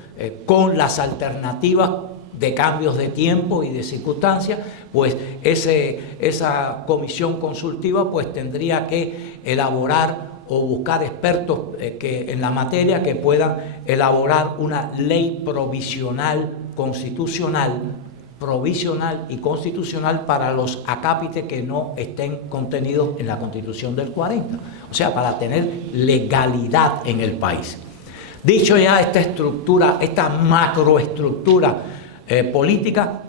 con las alternativas de cambios de tiempo y de circunstancias, pues esa comisión consultiva pues tendría que elaborar o buscar expertos en la materia que puedan elaborar una ley provisional y constitucional para los acápites que no estén contenidos en la Constitución del 40, o sea, para tener legalidad en el país. Dicho ya esta estructura, esta macroestructura política,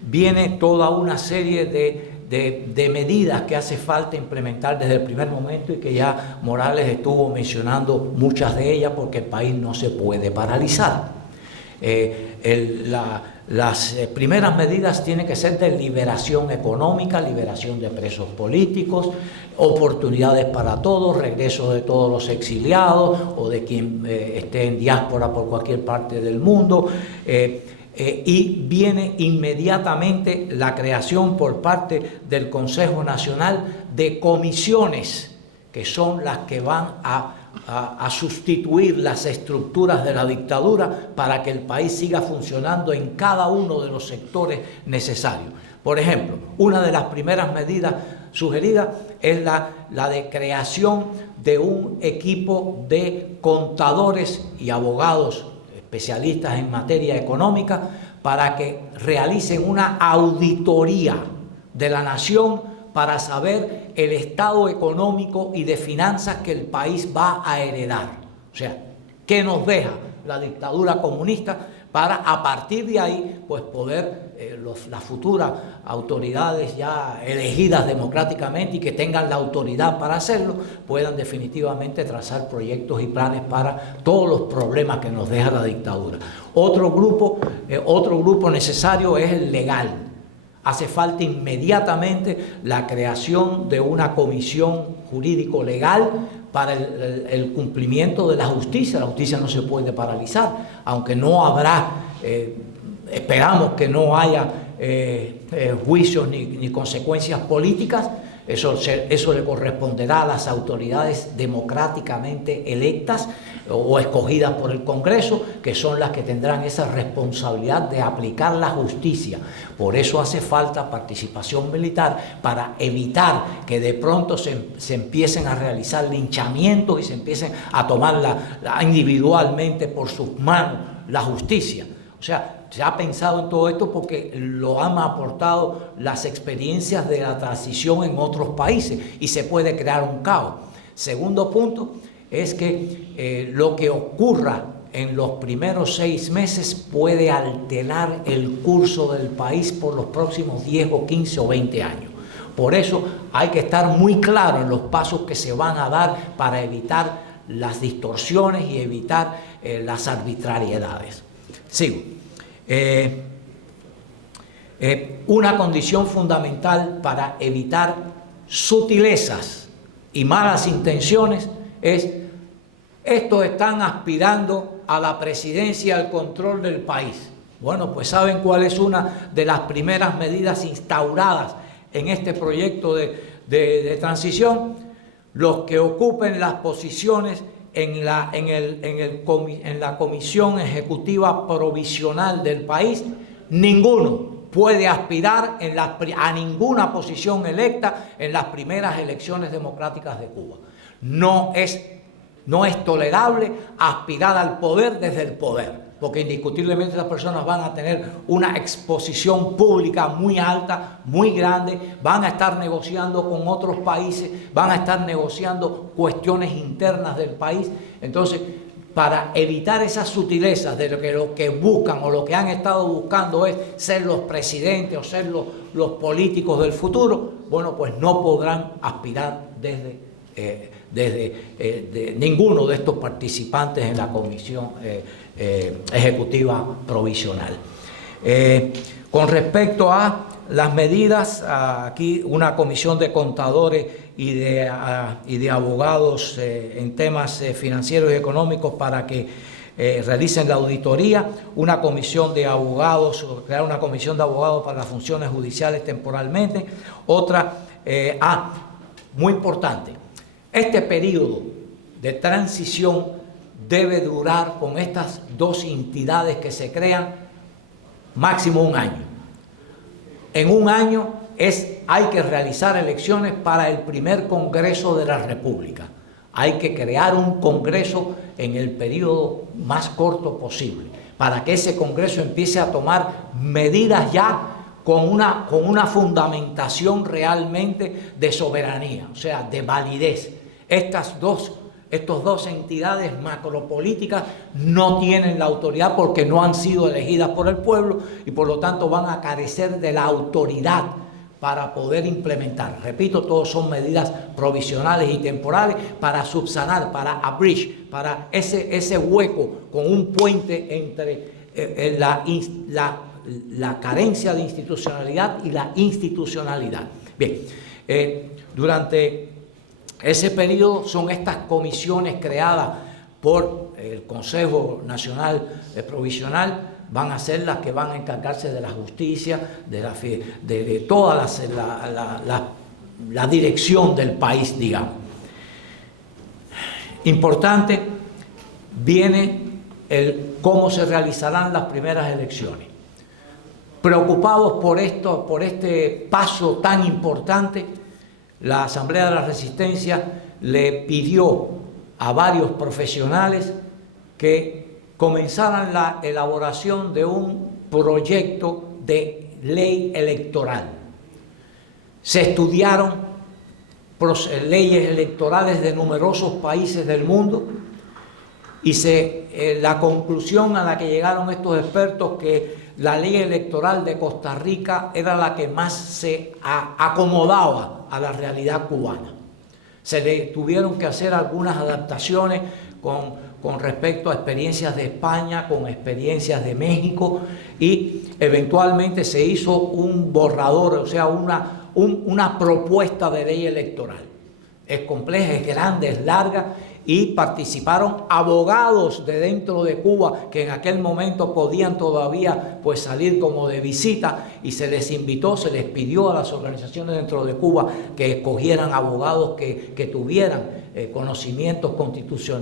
viene toda una serie de medidas que hace falta implementar desde el primer momento, y que ya Morales estuvo mencionando muchas de ellas, porque el país no se puede paralizar. Las primeras medidas tienen que ser de liberación económica, liberación de presos políticos, oportunidades para todos, regreso de todos los exiliados o de quien esté en diáspora por cualquier parte del mundo. Y viene inmediatamente la creación por parte del Consejo Nacional de comisiones, que son las que van a sustituir las estructuras de la dictadura para que el país siga funcionando en cada uno de los sectores necesarios. Por ejemplo, una de las primeras medidas sugeridas es la de creación de un equipo de contadores y abogados especialistas en materia económica para que realicen una auditoría de la nación para saber el estado económico y de finanzas que el país va a heredar. O sea, ¿qué nos deja la dictadura comunista? Para a partir de ahí pues poder las futuras autoridades ya elegidas democráticamente y que tengan la autoridad para hacerlo, puedan definitivamente trazar proyectos y planes para todos los problemas que nos deja la dictadura. Otro grupo necesario es el legal. Hace falta inmediatamente la creación de una comisión jurídico-legal para el cumplimiento de la justicia. La justicia no se puede paralizar, aunque no habrá, esperamos que no haya juicios ni consecuencias políticas. Eso le corresponderá a las autoridades democráticamente electas o escogidas por el Congreso, que son las que tendrán esa responsabilidad de aplicar la justicia. Por eso hace falta participación militar, para evitar que de pronto se empiecen a realizar linchamientos y se empiecen a tomar individualmente por sus manos la justicia. O sea, se ha pensado en todo esto porque lo han aportado las experiencias de la transición en otros países y se puede crear un caos. Segundo punto es que lo que ocurra en los primeros 6 meses puede alterar el curso del país por los próximos 10 o 15 o 20 años. Por eso hay que estar muy claro en los pasos que se van a dar para evitar las distorsiones y evitar las arbitrariedades. Sigo. Una condición fundamental para evitar sutilezas y malas intenciones es: estos están aspirando a la presidencia y al control del país. Bueno, pues ¿saben cuál es una de las primeras medidas instauradas en este proyecto de transición? Los que ocupen las posiciones en la Comisión Ejecutiva Provisional del país, ninguno puede aspirar a ninguna posición electa en las primeras elecciones democráticas de Cuba. No es tolerable aspirar al poder desde el poder, porque indiscutiblemente esas personas van a tener una exposición pública muy alta, muy grande, van a estar negociando con otros países, van a estar negociando cuestiones internas del país. Entonces, para evitar esas sutilezas de lo que buscan o lo que han estado buscando es ser los presidentes o ser los políticos del futuro, bueno, pues no podrán aspirar desde ninguno de estos participantes en la Comisión Ejecutiva Provisional. Con respecto a las medidas, aquí una comisión de contadores y de abogados en temas financieros y económicos para que realicen la auditoría, una comisión de abogados, crear una comisión de abogados para las funciones judiciales temporalmente, otra, muy importante, este periodo de transición debe durar con estas dos entidades que se crean máximo un año. En un año hay que realizar elecciones para el primer Congreso de la República. Hay que crear un Congreso en el periodo más corto posible, para que ese Congreso empiece a tomar medidas ya con una fundamentación realmente de soberanía, o sea, de validez. Estas dos entidades macropolíticas no tienen la autoridad porque no han sido elegidas por el pueblo y por lo tanto van a carecer de la autoridad para poder implementar. Repito, todos son medidas provisionales y temporales para subsanar, para abridge, para ese hueco con un puente entre la carencia de institucionalidad y la institucionalidad. Bien, durante ese periodo son estas comisiones creadas por el Consejo Nacional Provisional, van a ser las que van a encargarse de la justicia, de toda la dirección del país, digamos. Importante, viene el cómo se realizarán las primeras elecciones. Preocupados por este paso tan importante, la Asamblea de la Resistencia le pidió a varios profesionales que comenzaran la elaboración de un proyecto de ley electoral. Se estudiaron leyes electorales de numerosos países del mundo y la conclusión a la que llegaron estos expertos que la ley electoral de Costa Rica era la que más se acomodaba a la realidad cubana. Se le tuvieron que hacer algunas adaptaciones con respecto a experiencias de España, con experiencias de México y eventualmente se hizo un borrador, o sea, una propuesta de ley electoral. Es compleja, es grande, es larga y participaron abogados de dentro de Cuba que en aquel momento podían todavía pues salir como de visita y se les invitó, se les pidió a las organizaciones dentro de Cuba que escogieran abogados que tuvieran conocimientos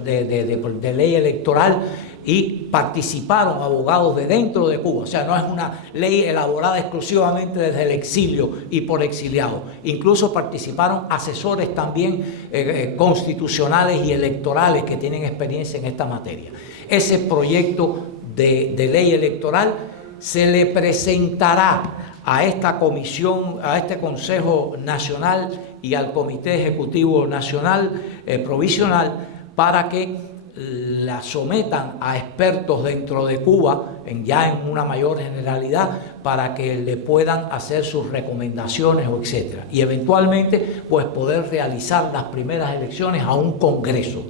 de ley electoral y participaron abogados de dentro de Cuba. O sea, no es una ley elaborada exclusivamente desde el exilio y por exiliados. Incluso participaron asesores también constitucionales y electorales que tienen experiencia en esta materia. Ese proyecto de ley electoral se le presentará a esta comisión, a este Consejo Nacional y al Comité Ejecutivo Nacional Provisional para que la sometan a expertos dentro de Cuba, ya en una mayor generalidad, para que le puedan hacer sus recomendaciones o etcétera. Y eventualmente, pues poder realizar las primeras elecciones a un Congreso.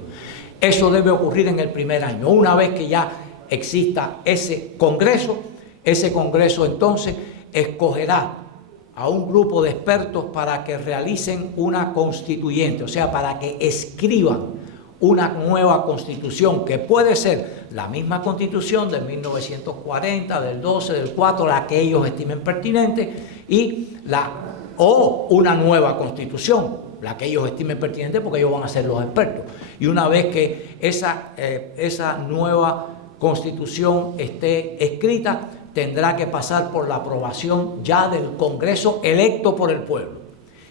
Eso debe ocurrir en el primer año. Una vez que ya exista ese Congreso entonces escogerá a un grupo de expertos para que realicen una constituyente, o sea, para que escriban una nueva constitución, que puede ser la misma constitución de 1940, del 12, del 4, la que ellos estimen pertinente, o una nueva constitución, la que ellos estimen pertinente, porque ellos van a ser los expertos. Y una vez que esa nueva constitución esté escrita, tendrá que pasar por la aprobación ya del Congreso electo por el pueblo.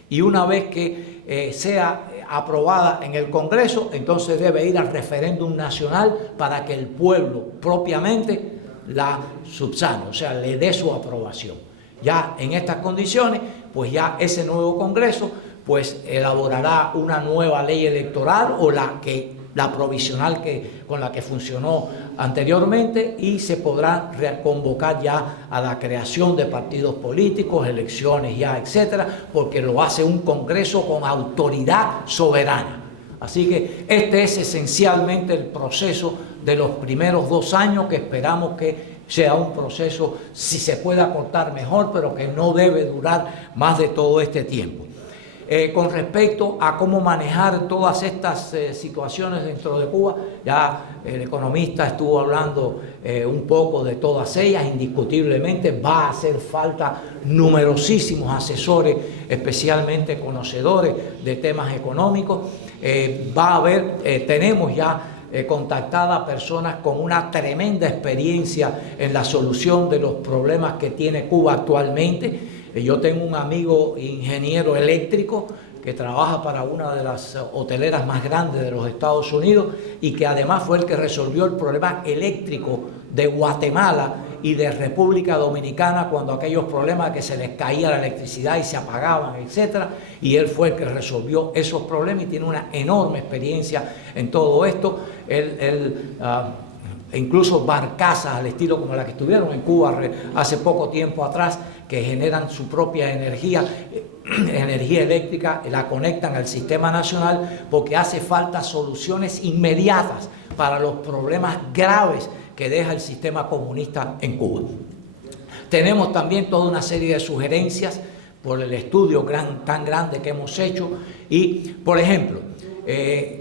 Y una vez que sea aprobada en el Congreso, entonces debe ir al referéndum nacional para que el pueblo propiamente la subsane, o sea, le dé su aprobación. Ya en estas condiciones, pues ya ese nuevo Congreso pues elaborará una nueva ley electoral o la que la provisional con la que funcionó anteriormente, y se podrá reconvocar ya a la creación de partidos políticos, elecciones ya, etcétera, porque lo hace un Congreso con autoridad soberana. Así que este es esencialmente el proceso de los primeros 2 años, que esperamos que sea un proceso, si se puede acortar mejor, pero que no debe durar más de todo este tiempo. Con respecto a cómo manejar todas estas situaciones dentro de Cuba, ya el economista estuvo hablando un poco de todas ellas. Indiscutiblemente va a hacer falta numerosísimos asesores, especialmente conocedores de temas económicos. Va a haber, tenemos ya contactadas personas con una tremenda experiencia en la solución de los problemas que tiene Cuba actualmente. Yo tengo un amigo ingeniero eléctrico que trabaja para una de las hoteleras más grandes de los Estados Unidos y que además fue el que resolvió el problema eléctrico de Guatemala y de República Dominicana, cuando aquellos problemas que se les caía la electricidad y se apagaban, etcétera, y él fue el que resolvió esos problemas y tiene una enorme experiencia en todo esto. Incluso barcazas al estilo como la que estuvieron en Cuba hace poco tiempo atrás, que generan su propia energía eléctrica, la conectan al sistema nacional, porque hace falta soluciones inmediatas para los problemas graves que deja el sistema comunista en Cuba. Tenemos también toda una serie de sugerencias por el estudio tan grande que hemos hecho, y, por ejemplo,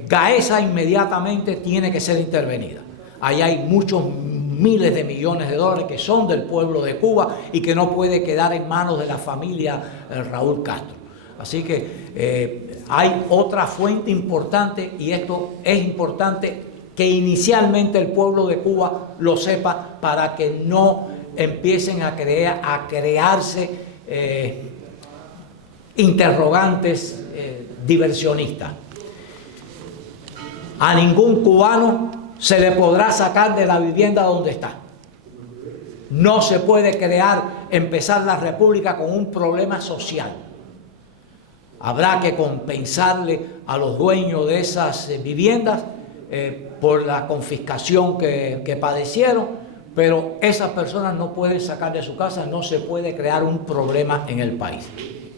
Gaesa inmediatamente tiene que ser intervenida. Ahí hay muchos miles de millones de dólares que son del pueblo de Cuba y que no puede quedar en manos de la familia Raúl Castro. Así que hay otra fuente importante, y esto es importante que inicialmente el pueblo de Cuba lo sepa, para que no empiecen a crearse interrogantes diversionistas. A ningún cubano se le podrá sacar de la vivienda donde está. No se puede empezar la república con un problema social. Habrá que compensarle a los dueños de esas viviendas por la confiscación que padecieron, pero esas personas no pueden sacar de su casa, no se puede crear un problema en el país.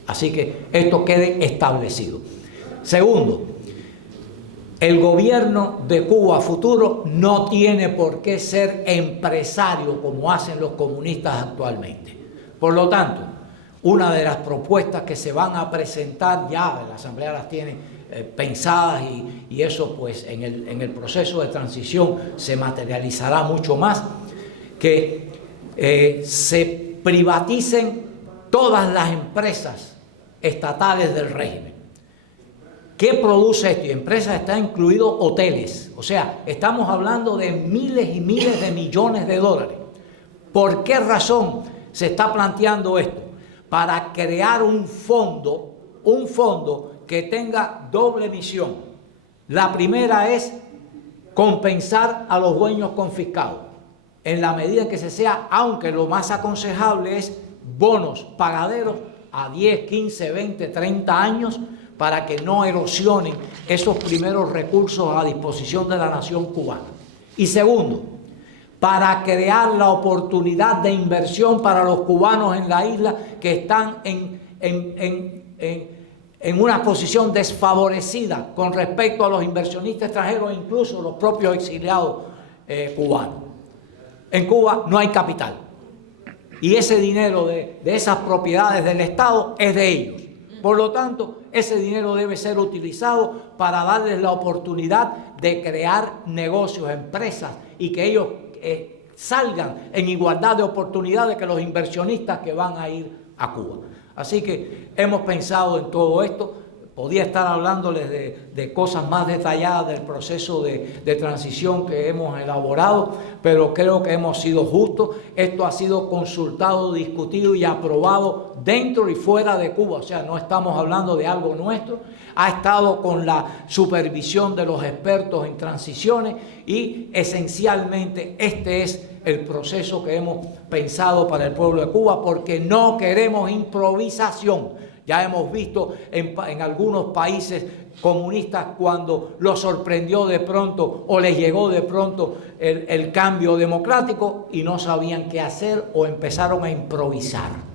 Así que esto quede establecido. Segundo, el gobierno de Cuba futuro no tiene por qué ser empresario como hacen los comunistas actualmente. Por lo tanto, una de las propuestas que se van a presentar, ya la Asamblea las tiene pensadas, y eso pues en el proceso de transición se materializará mucho más, que se privaticen todas las empresas estatales del régimen. ¿Qué produce esto? Y empresas está incluido hoteles. O sea, estamos hablando de miles y miles de millones de dólares. ¿Por qué razón se está planteando esto? Para crear un fondo que tenga doble misión. La primera es compensar a los dueños confiscados, en la medida en que se sea, aunque lo más aconsejable es bonos pagaderos a 10, 15, 20, 30 años, para que no erosionen esos primeros recursos a disposición de la nación cubana. Y segundo, para crear la oportunidad de inversión para los cubanos en la isla, que están en una posición desfavorecida con respecto a los inversionistas extranjeros e incluso los propios exiliados cubanos. En Cuba no hay capital, y ese dinero de esas propiedades del Estado es de ellos. Por lo tanto, ese dinero debe ser utilizado para darles la oportunidad de crear negocios, empresas, y que ellos salgan en igualdad de oportunidades que los inversionistas que van a ir a Cuba. Así que hemos pensado en todo esto. Podía estar hablándoles de cosas más detalladas del proceso de transición que hemos elaborado, pero creo que hemos sido justos. Esto ha sido consultado, discutido y aprobado dentro y fuera de Cuba. O sea, no estamos hablando de algo nuestro. Ha estado con la supervisión de los expertos en transiciones, y esencialmente este es el proceso que hemos pensado para el pueblo de Cuba, porque no queremos improvisación. Ya hemos visto en algunos países comunistas cuando los sorprendió de pronto o les llegó de pronto el cambio democrático y no sabían qué hacer o empezaron a improvisar.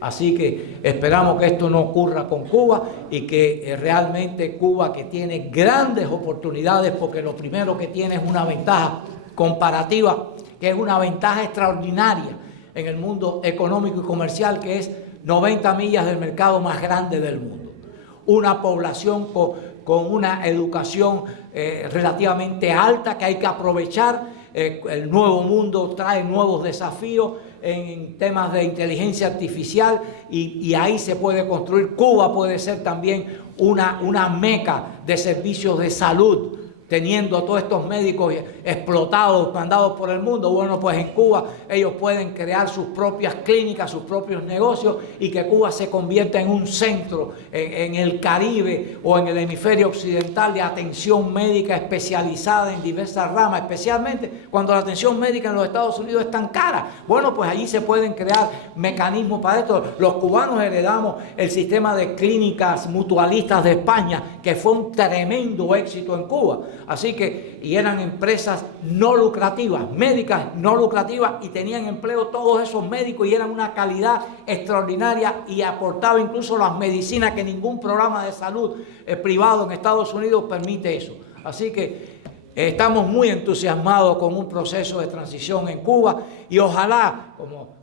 Así que esperamos que esto no ocurra con Cuba y que realmente Cuba, que tiene grandes oportunidades, porque lo primero que tiene es una ventaja comparativa, que es una ventaja extraordinaria en el mundo económico y comercial, que es 90 millas del mercado más grande del mundo. Una población con una educación relativamente alta que hay que aprovechar. El nuevo mundo trae nuevos desafíos en temas de inteligencia artificial y ahí se puede construir. Cuba puede ser también una meca de servicios de salud, teniendo todos estos médicos explotados, mandados por el mundo. Bueno, pues en Cuba ellos pueden crear sus propias clínicas, sus propios negocios, y que Cuba se convierta en un centro en el Caribe o en el hemisferio occidental de atención médica especializada en diversas ramas, especialmente cuando la atención médica en los Estados Unidos es tan cara. Bueno, pues allí se pueden crear mecanismos para esto. Los cubanos heredamos el sistema de clínicas mutualistas de España, que fue un tremendo éxito en Cuba. Así que, y eran empresas no lucrativas, médicas no lucrativas, y tenían empleo todos esos médicos y eran una calidad extraordinaria y aportaba incluso las medicinas que ningún programa de salud privado en Estados Unidos permite eso. Así que estamos muy entusiasmados con un proceso de transición en Cuba y ojalá,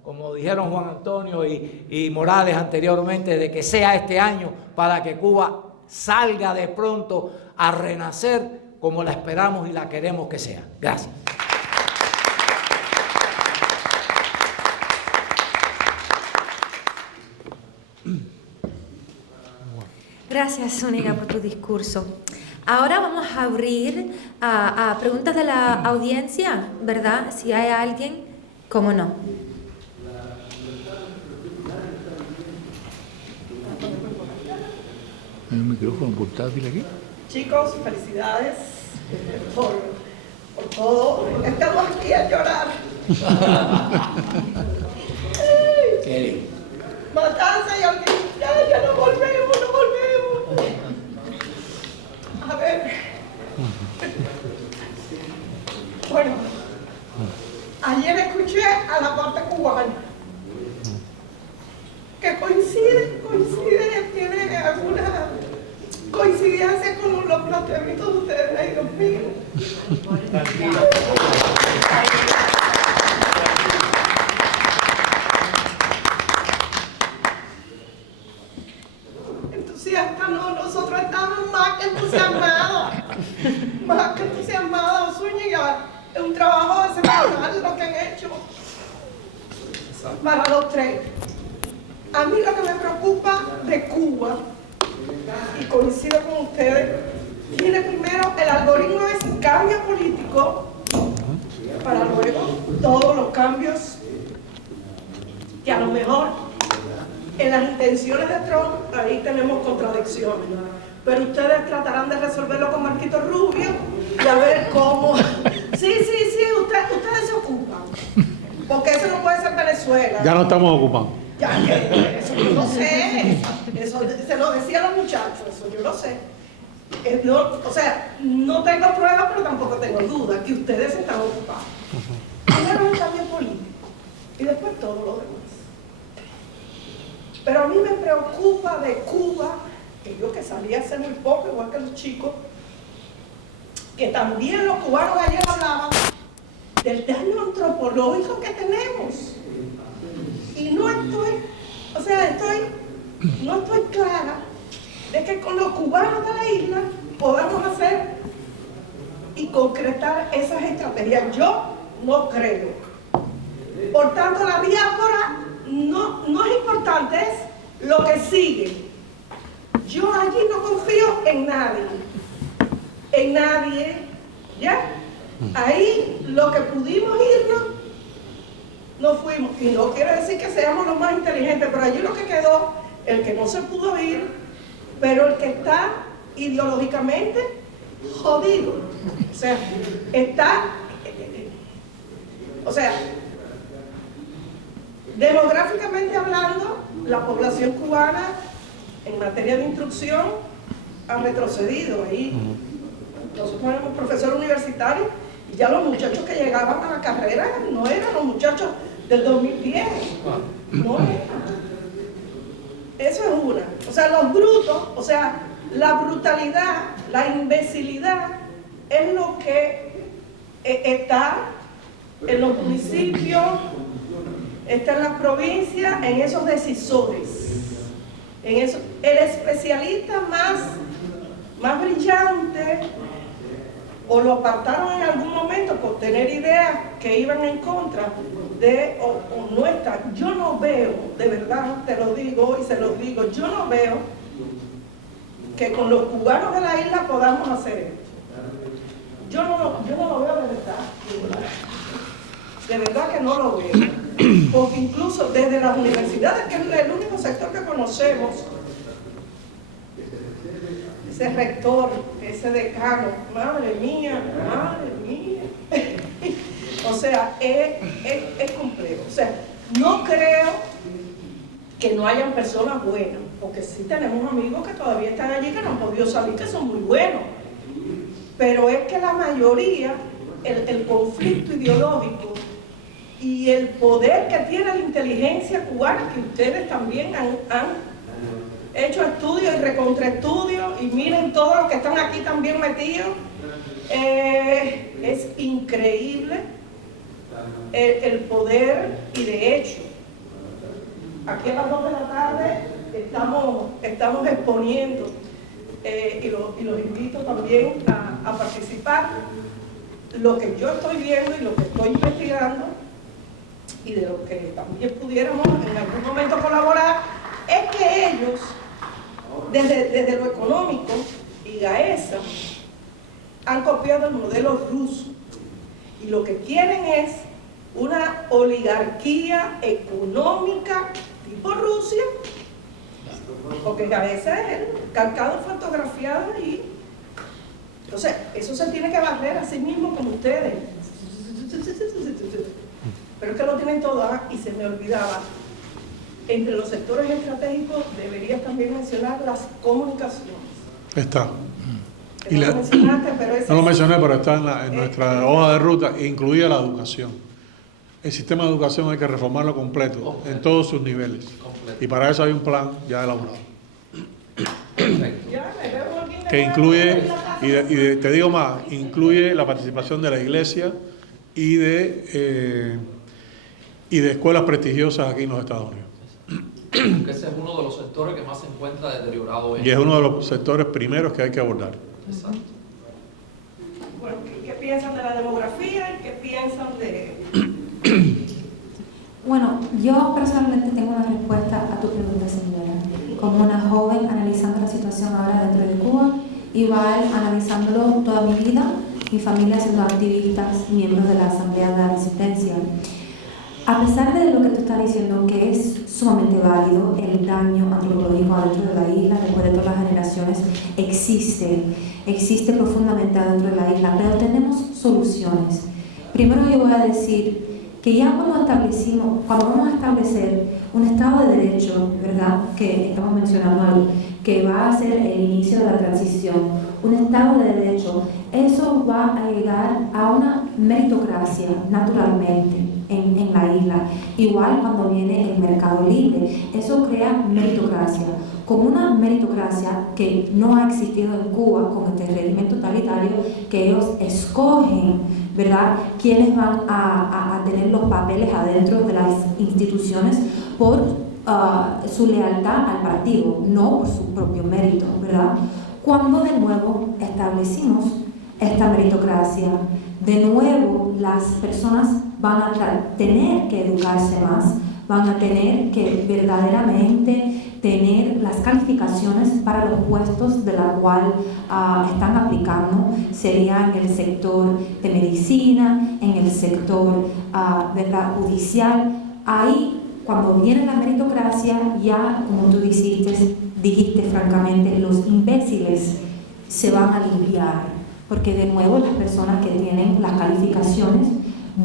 como dijeron Juan Antonio y Morales anteriormente, de que sea este año para que Cuba salga de pronto a renacer como la esperamos y la queremos que sea. Gracias. Gracias, Zúñiga, por tu discurso. Ahora vamos a abrir a preguntas de la audiencia, ¿verdad? Si hay alguien, ¿cómo no? ¿Hay un micrófono portátil aquí? Chicos, felicidades por todo. Estamos aquí a llorar. Matanza y alguien, ya no volvemos. A ver. Bueno, ayer escuché a la parte cubana que coincide, tiene alguna coincidencia con los planteamientos de ustedes. Ay, Dios mío. Entusiasta, no, nosotros estamos más que entusiasmados, Zúñiga. Es un trabajo excepcional lo que han hecho para los tres. A mí lo que me preocupa de Cuba, y coincido con ustedes, tiene primero el algoritmo de cambio político para luego todos los cambios que a lo mejor en las intenciones de Trump ahí tenemos contradicciones, pero ustedes tratarán de resolverlo con Marquito Rubio y a ver cómo. Sí, ustedes se ocupan, porque eso no puede ser Venezuela. Ya no estamos ocupando. Ya, eso yo lo sé, eso se lo decía a los muchachos, eso yo lo sé. O sea, no tengo pruebas, pero tampoco tengo dudas que ustedes se están ocupados. Primero el cambio político y después todo lo demás. Pero a mí me preocupa de Cuba, que yo que salí hace muy poco, igual que los chicos, que también los cubanos ayer hablaban del daño antropológico que tenemos. Y no estoy clara de que con los cubanos de la isla podamos hacer y concretar esas estrategias. Yo no creo. Por tanto, la diáspora no es importante, es lo que sigue. Yo allí no confío en nadie, ¿ya? Ahí lo que pudimos irnos, no fuimos, y no quiere decir que seamos los más inteligentes, pero allí lo que quedó, el que no se pudo ir, pero el que está ideológicamente jodido, demográficamente hablando, la población cubana en materia de instrucción ha retrocedido. Ahí nosotros éramos profesores universitarios y ya los muchachos que llegaban a la carrera no eran los muchachos del 2010, no eran. Eso es una. O sea, los brutos, o sea, la brutalidad, la imbecilidad es lo que está en los municipios, está en las provincias, en esos decisores. En eso, el especialista más brillante, o lo apartaron en algún momento por tener ideas que iban en contra de o no está. Yo no veo, de verdad, te lo digo y se lo digo, yo no veo que con los cubanos de la isla podamos hacer esto. Yo no lo veo de verdad que no lo veo. Porque incluso desde las universidades, que es el único sector que conocemos, ese rector, ese decano, madre mía, o sea, es complejo. O sea, no creo que no hayan personas buenas, porque sí tenemos amigos que todavía están allí, que no han podido salir, que son muy buenos, pero es que la mayoría, el conflicto ideológico y el poder que tiene la inteligencia cubana, que ustedes también han hecho estudios y recontraestudios, y miren todos los que están aquí también metidos, es increíble el poder. Y de hecho, aquí a las 2 de la tarde estamos exponiendo, y los invito también a participar, lo que yo estoy viendo y lo que estoy investigando, y de lo que también pudiéramos en algún momento colaborar, es que ellos, desde lo económico, y GAESA, han copiado el modelo ruso, y lo que quieren es una oligarquía económica tipo Rusia, porque GAESA es el calcado fotografiado y entonces eso se tiene que barrer a sí mismo como ustedes. Pero es que lo tienen todo. Y se me olvidaba, entre los sectores estratégicos deberías también mencionar las comunicaciones. Está. No lo mencionaste, pero no lo mencioné, pero está en nuestra hoja de ruta, incluida la educación. El sistema de educación hay que reformarlo completo, en todos sus niveles. Y para eso hay un plan ya elaborado. Que incluye, te digo más, incluye la participación de la iglesia y de escuelas prestigiosas aquí en los Estados Unidos. Que ese es uno de los sectores que más se encuentra deteriorado hoy. Y es uno de los sectores primeros que hay que abordar. Exacto. Bueno, ¿qué piensan de la demografía y qué piensan de...? Bueno, yo personalmente tengo una respuesta a tu pregunta, señora. Como una joven analizando la situación ahora dentro de Cuba, igual analizándolo toda mi vida, mi familia siendo activistas, miembros de la Asamblea de la Resistencia. A pesar de lo que tú estás diciendo, que es sumamente válido, el daño antropológico adentro de la isla, después de todas las generaciones, existe profundamente adentro de la isla, pero tenemos soluciones. Primero yo voy a decir que ya cuando vamos a establecer un Estado de Derecho, ¿verdad?, que estamos mencionando, que va a ser el inicio de la transición, un Estado de Derecho, eso va a llegar a una meritocracia naturalmente en la isla. Igual cuando viene el mercado libre, eso crea meritocracia. Con una meritocracia que no ha existido en Cuba, con este régimen totalitario, que ellos escogen, ¿verdad?, quiénes van a tener los papeles adentro de las instituciones por su lealtad al partido, no por su propio mérito, ¿verdad? Cuando de nuevo establecimos esta meritocracia, de nuevo las personas van a tener que educarse más, van a tener que verdaderamente tener las calificaciones para los puestos de la cual están aplicando, sería en el sector de medicina, en el sector ¿verdad?, judicial. Ahí, cuando viene la meritocracia, ya, como tú dijiste francamente, los imbéciles se van a limpiar, porque de nuevo las personas que tienen las calificaciones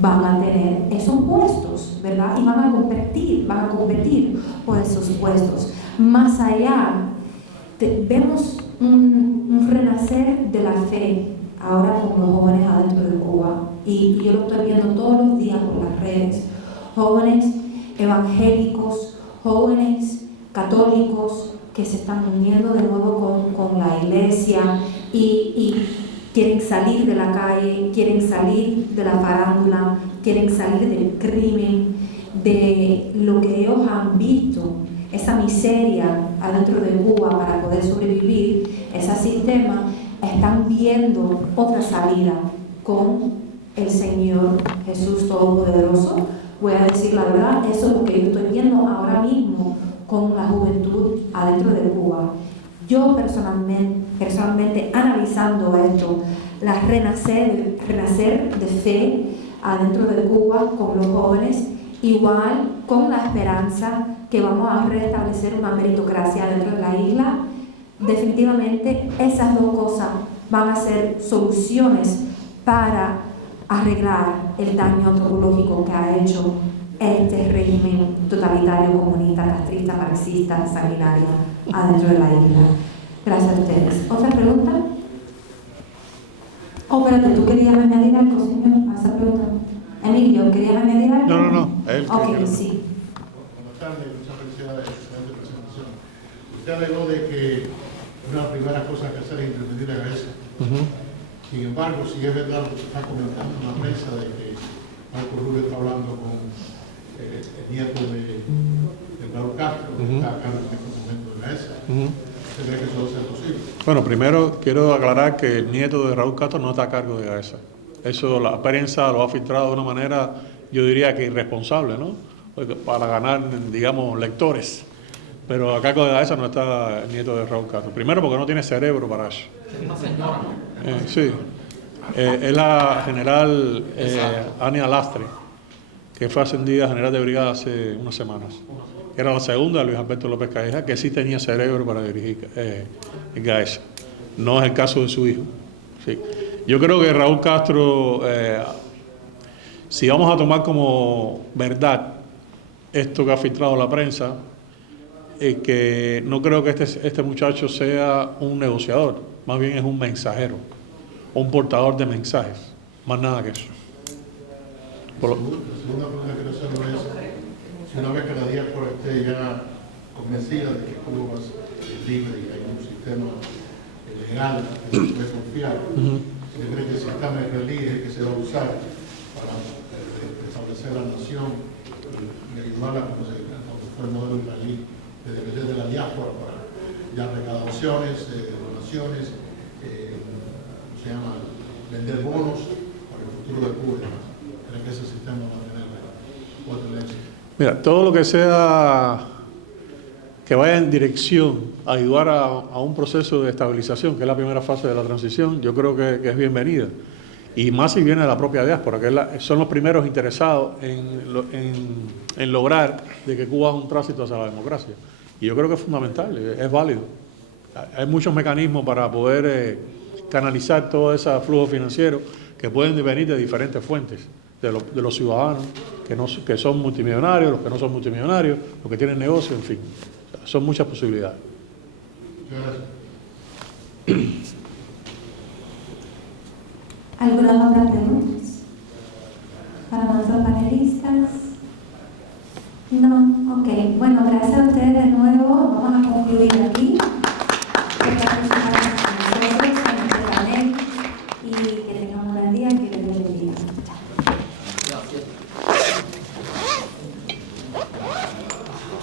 van a tener esos puestos, ¿verdad? Y van a competir por esos puestos. Más allá vemos un renacer de la fe ahora con los jóvenes adentro de Cuba, y yo lo estoy viendo todos los días por las redes. Jóvenes evangélicos, jóvenes católicos que se están uniendo de nuevo con la iglesia y quieren salir de la calle, quieren salir de la farándula, quieren salir del crimen, de lo que ellos han visto, esa miseria adentro de Cuba para poder sobrevivir, ese sistema. Están viendo otra salida con el Señor Jesús Todopoderoso. Voy a decir la verdad, eso es lo que yo estoy viendo ahora mismo con la juventud adentro de Cuba. Yo personalmente analizando esto, la renacer de fe adentro de Cuba con los jóvenes, igual con la esperanza que vamos a restablecer una meritocracia dentro de la isla. Definitivamente esas dos cosas van a ser soluciones para arreglar el daño antropológico que ha hecho este régimen totalitario, comunista, castrista, marxista, sanguinario adentro de la isla. Gracias a ustedes. ¿Otra pregunta? Oh, espérate, ¿tú querías añadir algo, señor, a esa pregunta? Emilio, ¿querías añadir algo? No. Ok, sí. Buenas tardes, muchas felicidades, excelente presentación. Usted alegó de que una de las primeras cosas que hacer es intervenir en eso. Sin embargo, si es verdad lo que se está comentando en la prensa de que Marco Rubio está hablando con el nieto de Raúl Castro, que está acá en este momento de la ESA, ¿usted cree que eso va a ser posible? Bueno, primero quiero aclarar que el nieto de Raúl Castro no está a cargo de AESA. Eso la prensa lo ha filtrado de una manera, yo diría que irresponsable, ¿no? Para ganar, digamos, lectores. Pero a cargo de AESA no está el nieto de Raúl Castro. Primero porque no tiene cerebro para eso. Es una señora, ¿no? Sí. Es la general Ania Lastre, que fue ascendida a general de brigada hace unas semanas. Era la segunda de Luis Alberto López Calleja, que sí tenía cerebro para dirigir el GAESA. No es el caso de su hijo. Sí. Yo creo que Raúl Castro, si vamos a tomar como verdad esto que ha filtrado la prensa, que no creo que este muchacho sea un negociador, más bien es un mensajero, un portador de mensajes, más nada que eso. La segunda pregunta que quiero hacerle es, si una vez que la diáspora esté ya convencida de que Cuba es libre y hay un sistema legal que se puede confiar, ¿usted cree que el sistema israelí es el que se va a usar para establecer la nación y ayudarla como fue el modelo israelí de depender de la diáspora para ya recaudaciones, donaciones, ¿cómo se llama? Vender bonos para el futuro de Cuba? ¿Creen que ese sistema va a tener otro éxito? Mira, todo lo que sea que vaya en dirección a ayudar a un proceso de estabilización, que es la primera fase de la transición, yo creo que es bienvenida. Y más si viene de la propia diáspora, que son los primeros interesados en lograr de que Cuba haga un tránsito hacia la democracia. Y yo creo que es fundamental, es válido. Hay muchos mecanismos para poder canalizar todo ese flujo financiero que pueden venir de diferentes fuentes, de los ciudadanos que son multimillonarios, los que no son multimillonarios, los que tienen negocio, en fin. O sea, son muchas posibilidades. ¿Algunas otras preguntas para nuestros panelistas? No, ok. Bueno, gracias a ustedes de nuevo. Vamos a concluir aquí.